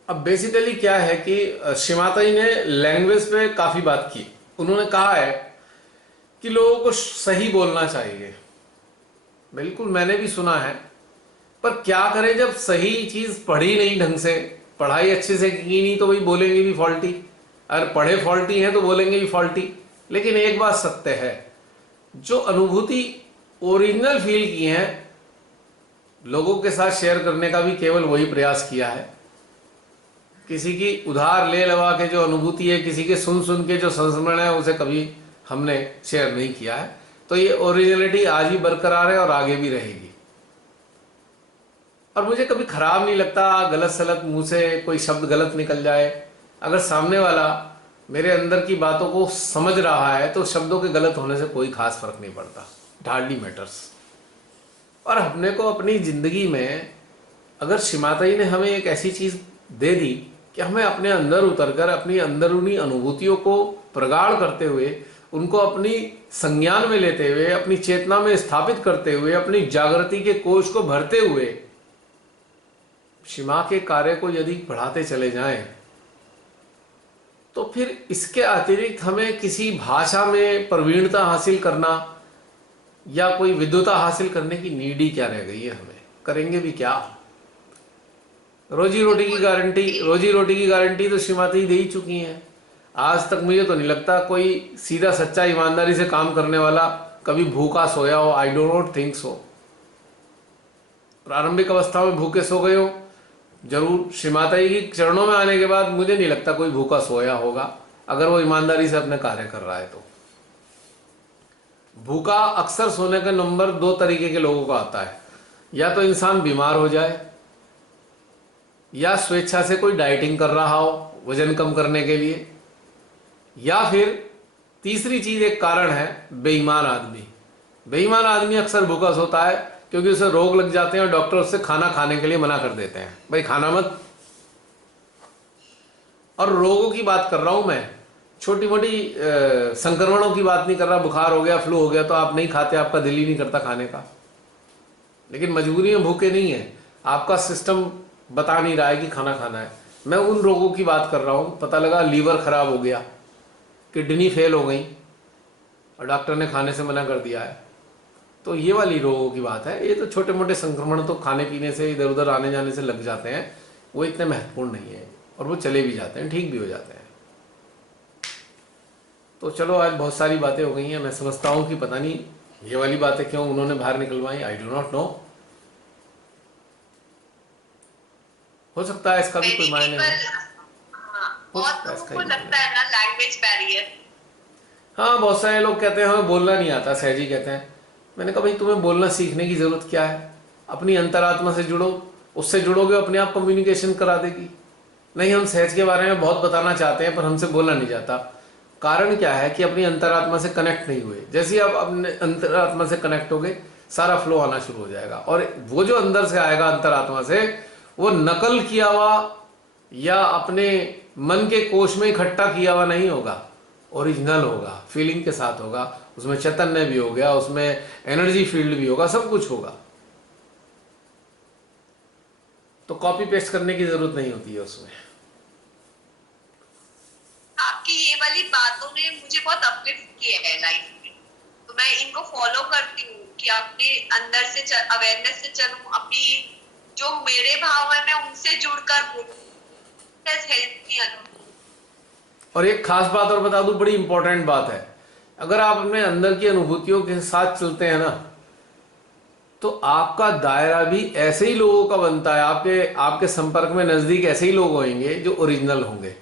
अब बेसिकली क्या है कि श्री माता जी ने लैंग्वेज पे काफी बात की। उन्होंने कहा है कि लोगों को सही बोलना चाहिए। बिल्कुल मैंने भी सुना है, पर क्या करें जब सही चीज पढ़ी नहीं ढंग से, पढ़ाई अच्छे से की नहीं तो वही बोलेंगे भी फॉल्टी, अगर पढ़े फॉल्टी है तो बोलेंगे भी फॉल्टी। लेकिन एक बात सत्य है, जो अनुभूति ओरिजिनल फील की है लोगों के साथ शेयर करने का भी केवल वही प्रयास किया है। किसी की उधार ले लगा के जो अनुभूति है, किसी के सुन सुन के जो संस्मरण है, उसे कभी हमने शेयर नहीं किया है। तो ये ओरिजिनलिटी आज भी बरकरार है और आगे भी रहेगी। और मुझे कभी खराब नहीं लगता गलत सलत मुंह से कोई शब्द गलत निकल जाए। अगर सामने वाला मेरे अंदर की बातों को समझ रहा है तो शब्दों के गलत होने से कोई खास फर्क नहीं पड़ता। It hardly matters. और अपने को अपनी जिंदगी में अगर श्री माता जी ने हमें एक ऐसी चीज दे दी कि हमें अपने अंदर उतरकर अपनी अंदरूनी अनुभूतियों को प्रगाढ़ करते हुए, उनको अपनी संज्ञान में लेते हुए, अपनी चेतना में स्थापित करते हुए, अपनी जागृति के कोश को भरते हुए श्री मां के कार्य को यदि बढ़ाते चले जाएं, तो फिर इसके अतिरिक्त हमें किसी भाषा में प्रवीणता हासिल करना या कोई विद्वता हासिल करने की नीड ही क्या रह गई है। हमें करेंगे भी क्या? रोजी रोटी की गारंटी तो श्री माता जी दे ही चुकी हैं। आज तक मुझे तो नहीं लगता कोई सीधा सच्चा ईमानदारी से काम करने वाला कभी भूखा सोया हो। I don't not think so. प्रारंभिक अवस्था में भूखे सो गए हो जरूर, श्री माता जी की चरणों में आने के बाद मुझे नहीं लगता कोई भूखा सोया होगा, अगर वो ईमानदारी से अपने कार्य कर रहा है तो। भूखा अक्सर सोने का नंबर दो तरीके के लोगों का आता है, या तो इंसान बीमार हो जाए, या स्वेच्छा से कोई डाइटिंग कर रहा हो वजन कम करने के लिए, या फिर तीसरी चीज एक कारण है बेईमान आदमी। बेईमान आदमी अक्सर भूखा सोता है क्योंकि उसे रोग लग जाते हैं और डॉक्टर उससे खाना खाने के लिए मना कर देते हैं, भाई खाना मत। और रोगों की बात कर रहा हूं मैं, छोटी मोटी संक्रमणों की बात नहीं कर रहा। बुखार हो गया, फ्लू हो गया तो आप नहीं खाते, आपका दिल ही नहीं करता खाने का, लेकिन मजबूरी में भूखे नहीं है, आपका सिस्टम बता नहीं रहा है कि खाना खाना है। मैं उन रोगों की बात कर रहा हूं, पता लगा लीवर खराब हो गया, किडनी फेल हो गई और डॉक्टर ने खाने से मना कर दिया है, तो ये वाली रोगों की बात है। ये तो छोटे मोटे संक्रमण तो खाने पीने से इधर उधर आने जाने से लग जाते हैं, वो इतने महत्वपूर्ण नहीं है और वो चले भी जाते हैं, ठीक भी हो जाते हैं। तो चलो आज बहुत सारी बातें हो गई हैं। मैं समझता हूँ कि पता नहीं ये वाली बातें क्यों उन्होंने बाहर निकलवाई, आई डू नॉट नो। हो सकता है इसका भी कोई मायने हो। बहुत लोगों को लगता है ना लैंग्वेज बैरियर। हाँ, बहुत सारे लोग कहते हैं हमें बोलना नहीं आता, सहजी कहते हैं। मैंने कहा भाई तुम्हें बोलना सीखने की जरूरत क्या है? अपनी अंतरात्मा से जुड़ो, उससे जुड़ोगे अपने आप कम्युनिकेशन करा देगी। नहीं, हम सहज के बारे में बहुत बताना चाहते हैं पर हमसे बोलना नहीं जाता। कारण क्या है कि अपनी अंतरात्मा से कनेक्ट नहीं हुए। जैसे ही आप अपने अंतरात्मा से कनेक्ट होगे सारा फ्लो आना शुरू हो जाएगा, और वो जो अंदर से आएगा अंतरात्मा से, वो नकल किया हुआ या अपने मन के कोश में इकट्ठा किया हुआ नहीं होगा, ओरिजिनल होगा, फीलिंग के साथ होगा, उसमें चैतन्य भी हो गया, उसमें एनर्जी फील्ड भी होगा, सब कुछ होगा। तो कॉपी पेस्ट करने की जरूरत नहीं होती है उसमें। आपकी ये वाली बातों ने मुझे बहुत अपलिफ्ट किया है लाइफ में, तो मैं इनको फॉलो करती हूँ कि अपने अंदर से अवेयरनेस से चलूं, अपनी जो मेरे भाव है मैं उनसे जुड़कर बोलूं। और एक खास बात और बता दूं, बड़ी इंपॉर्टेंट बात है। अगर आप अपने अंदर की अनुभूतियों के साथ चलते हैं ना, तो आपका दायरा भी ऐसे ही लोगों का बनता है। आपके आपके संपर्क में नज़दीक ऐसे ही लोग होंगे जो ओरिजिनल होंगे।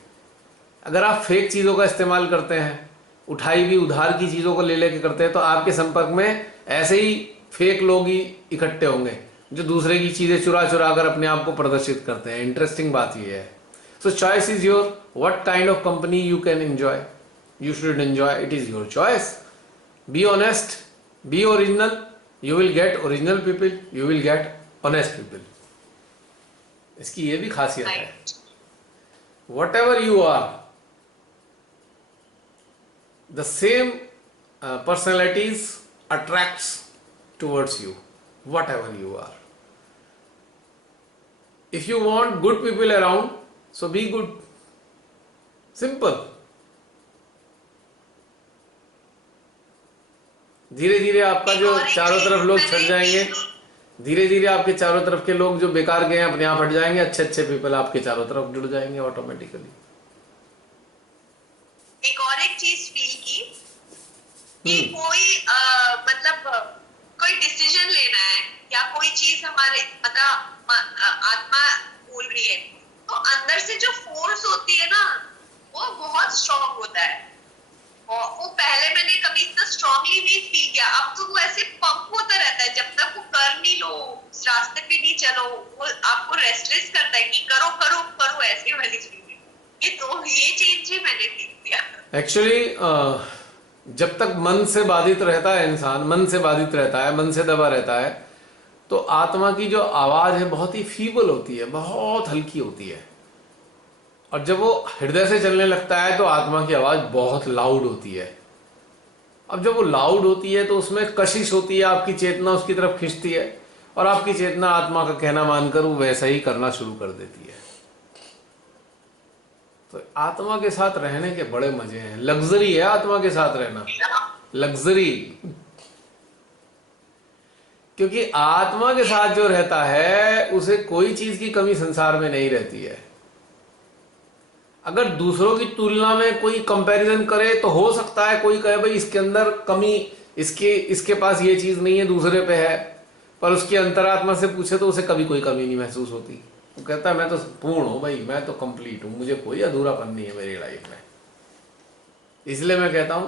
अगर आप फेक चीज़ों का इस्तेमाल करते हैं, उठाई भी उधार की चीज़ों को ले लेके करते हैं, तो आपके संपर्क में ऐसे ही फेक लोग ही इकट्ठे होंगे जो दूसरे की चीज़ें चुरा चुरा कर अपने आप को प्रदर्शित करते हैं। इंटरेस्टिंग बात यह है। सो choice is your, what kind of company you can enjoy, you should enjoy, it is your choice. Be honest, be original, you will get original people, you will get honest people. इसकी ये भी खासियत है। Right. Whatever you are, the same personalities attracts towards you, whatever you are. If you want good people around, so be good. Simple. धीरे धीरे आपका जो चारों तरफ लोग छट जाएंगे, धीरे धीरे आपके चारों तरफ के लोग जो बेकार गए हैं अपने आप हट जाएंगे, अच्छे अच्छे पीपल आपके चारों तरफ जुड़ जाएंगे ऑटोमेटिकली। एक और एक चीज फील की कि कोई मतलब कोई डिसीजन लेना है या कोई चीज हमारे मतलब आत्मा बोल रही है, तो अंदर से जो फोर्स होती है ना, वो बहुत स्ट्रांग होता है। और वो पहले मैंने कभी इतना स्ट्रांगली नहीं फील किया। अब तो वो ऐसे पंप होता रहता है, जब तक वो कर नहीं लो, उस रास्ते पे नहीं चलो, वो आपको रेस्टलेस करता है कि करो करो करो, ऐसे वाली चीजें। ये चीज ही मैंने फील किया। एक्चुअली जब तक मन से बाधित रहता है इंसान, मन से बाधित रहता है, मन से दबा रहता है, तो आत्मा की जो आवाज है बहुत ही फीबल होती है, बहुत हल्की होती है। और जब वो हृदय से चलने लगता है तो आत्मा की आवाज बहुत लाउड होती है। अब जब वो लाउड होती है तो उसमें कशिश होती है, आपकी चेतना उसकी तरफ खींचती है, और आपकी चेतना आत्मा का कहना मानकर वो वैसा ही करना शुरू कर देती है। तो आत्मा के साथ रहने के बड़े मजे हैं, लग्जरी है आत्मा के साथ रहना, लग्जरी। क्योंकि आत्मा के साथ जो रहता है उसे कोई चीज की कमी संसार में नहीं रहती है। अगर दूसरों की तुलना में कोई कंपैरिजन करे तो हो सकता है कोई कहे भाई इसके अंदर कमी, इसके पास ये चीज नहीं है, दूसरे पे है, पर उसकी अंतरात्मा से पूछे तो उसे कभी कोई कमी नहीं महसूस होती। वो कहता है मैं तो पूर्ण हूं भाई, मैं तो कंप्लीट हूं, मुझे कोई अधूरापन नहीं है मेरी लाइफ में। इसलिए मैं कहता हूं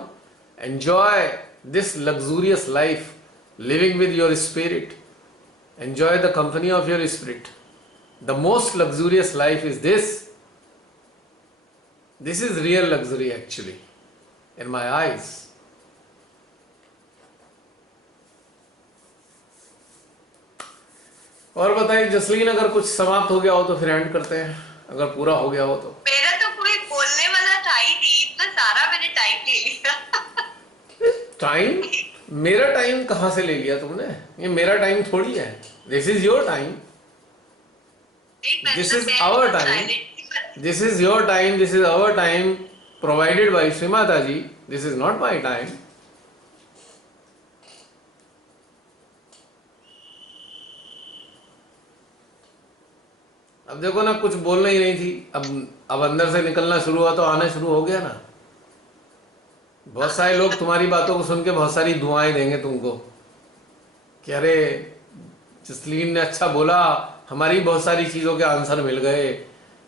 enjoy this luxurious life, living with your spirit, enjoy the company of your spirit. The most luxurious life is this. This is real luxury actually, in my eyes. और बताइए जसलीन, अगर कुछ समाप्त हो गया हो तो फिर एंड करते हैं, अगर पूरा हो गया हो तो। मेरा तो कोई बोलने वाला था ही नहीं, इतना सारा मैंने टाइम ले लिया। टाइम? मेरा टाइम कहाँ से ले लिया तुमने? ये मेरा टाइम थोड़ी है, this is your time, this is our time, this is your time, this is our time provided by Shri Mataji, this is not my time. अब देखो ना, कुछ बोलना ही नहीं थी, अब अंदर से निकलना शुरू हुआ तो आना शुरू हो गया ना। बहुत सारे लोग तुम्हारी बातों को सुन के बहुत सारी दुआएं देंगे तुमको कि अरे जसलीन ने अच्छा बोला, हमारी बहुत सारी चीजों के आंसर मिल गए,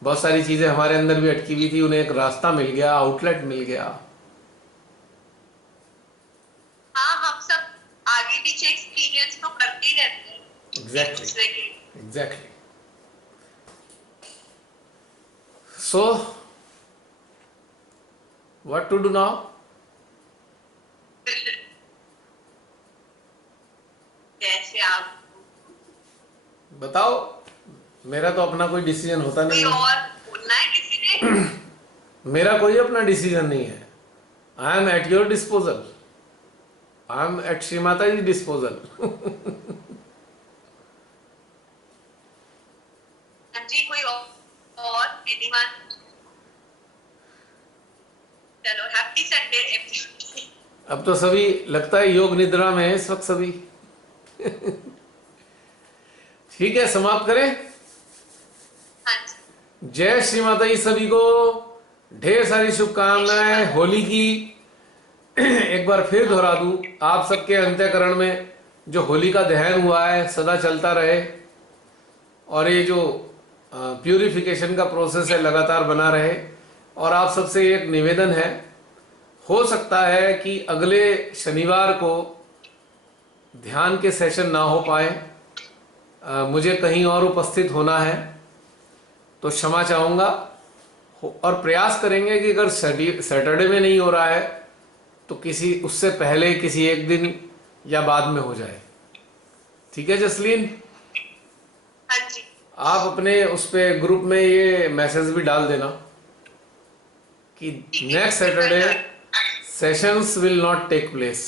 बहुत सारी चीजें हमारे अंदर भी अटकी हुई थी, उन्हें एक रास्ता मिल गया, आउटलेट मिल गया। हाँ, हम सब आगे पीछे एक्सपीरियंस तो करते ही रहते हैं। Exactly. So what to do now? जैसे आप बताओ, मेरा तो अपना कोई डिसीजन होता नहीं है। और बोलना है किसी ने? मेरा कोई अपना डिसीजन नहीं है। I am at your disposal, I am at Shri Mata ji disposal. जी कोई और एनीवन? चलो हैप्पी संडे एवरीबॉडी। अब तो सभी लगता है योग निद्रा में है इस वक्त सभी। ठीक है, समाप्त करें। हाँ जी। जय श्री माता जी। सभी को ढेर सारी शुभकामनाएं होली की। एक बार फिर दोहरा दूं, आप सबके अंतःकरण में जो होलिका दहन हुआ है सदा चलता रहे, और ये जो प्यूरिफिकेशन का प्रोसेस है लगातार बना रहे। और आप सबसे एक निवेदन है, हो सकता है कि अगले शनिवार को ध्यान के सेशन ना हो पाए, मुझे कहीं और उपस्थित होना है, तो क्षमा चाहूँगा। और प्रयास करेंगे कि अगर सैटरडे में नहीं हो रहा है तो किसी उससे पहले किसी एक दिन या बाद में हो जाए। ठीक है जसलीन? हाँ जी। आप अपने उस पे ग्रुप में ये मैसेज भी डाल देना कि next Saturday sessions will not take place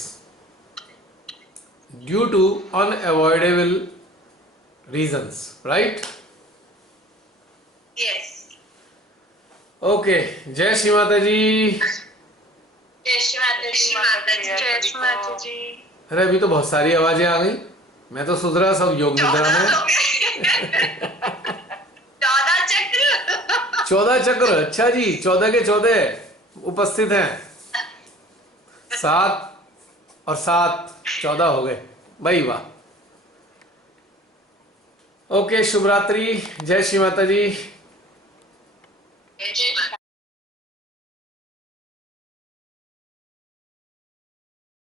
due to unavoidable reasons, right? Yes. Okay, जय श्री माता जी। जय श्री माता जी। जय श्री माता जी। अरे अभी तो बहुत सारी आवाजें आ गई, मैं तो सोच रहा सब योग मुद्रा में। 14 चक्र। 14 चक्र, अच्छा जी, 14 के 14 उपस्थित हैं। 7 और 7 14 हो गए भाई, वाह। ओके, शुभ रात्रि, जय श्री माता जी। जय श्री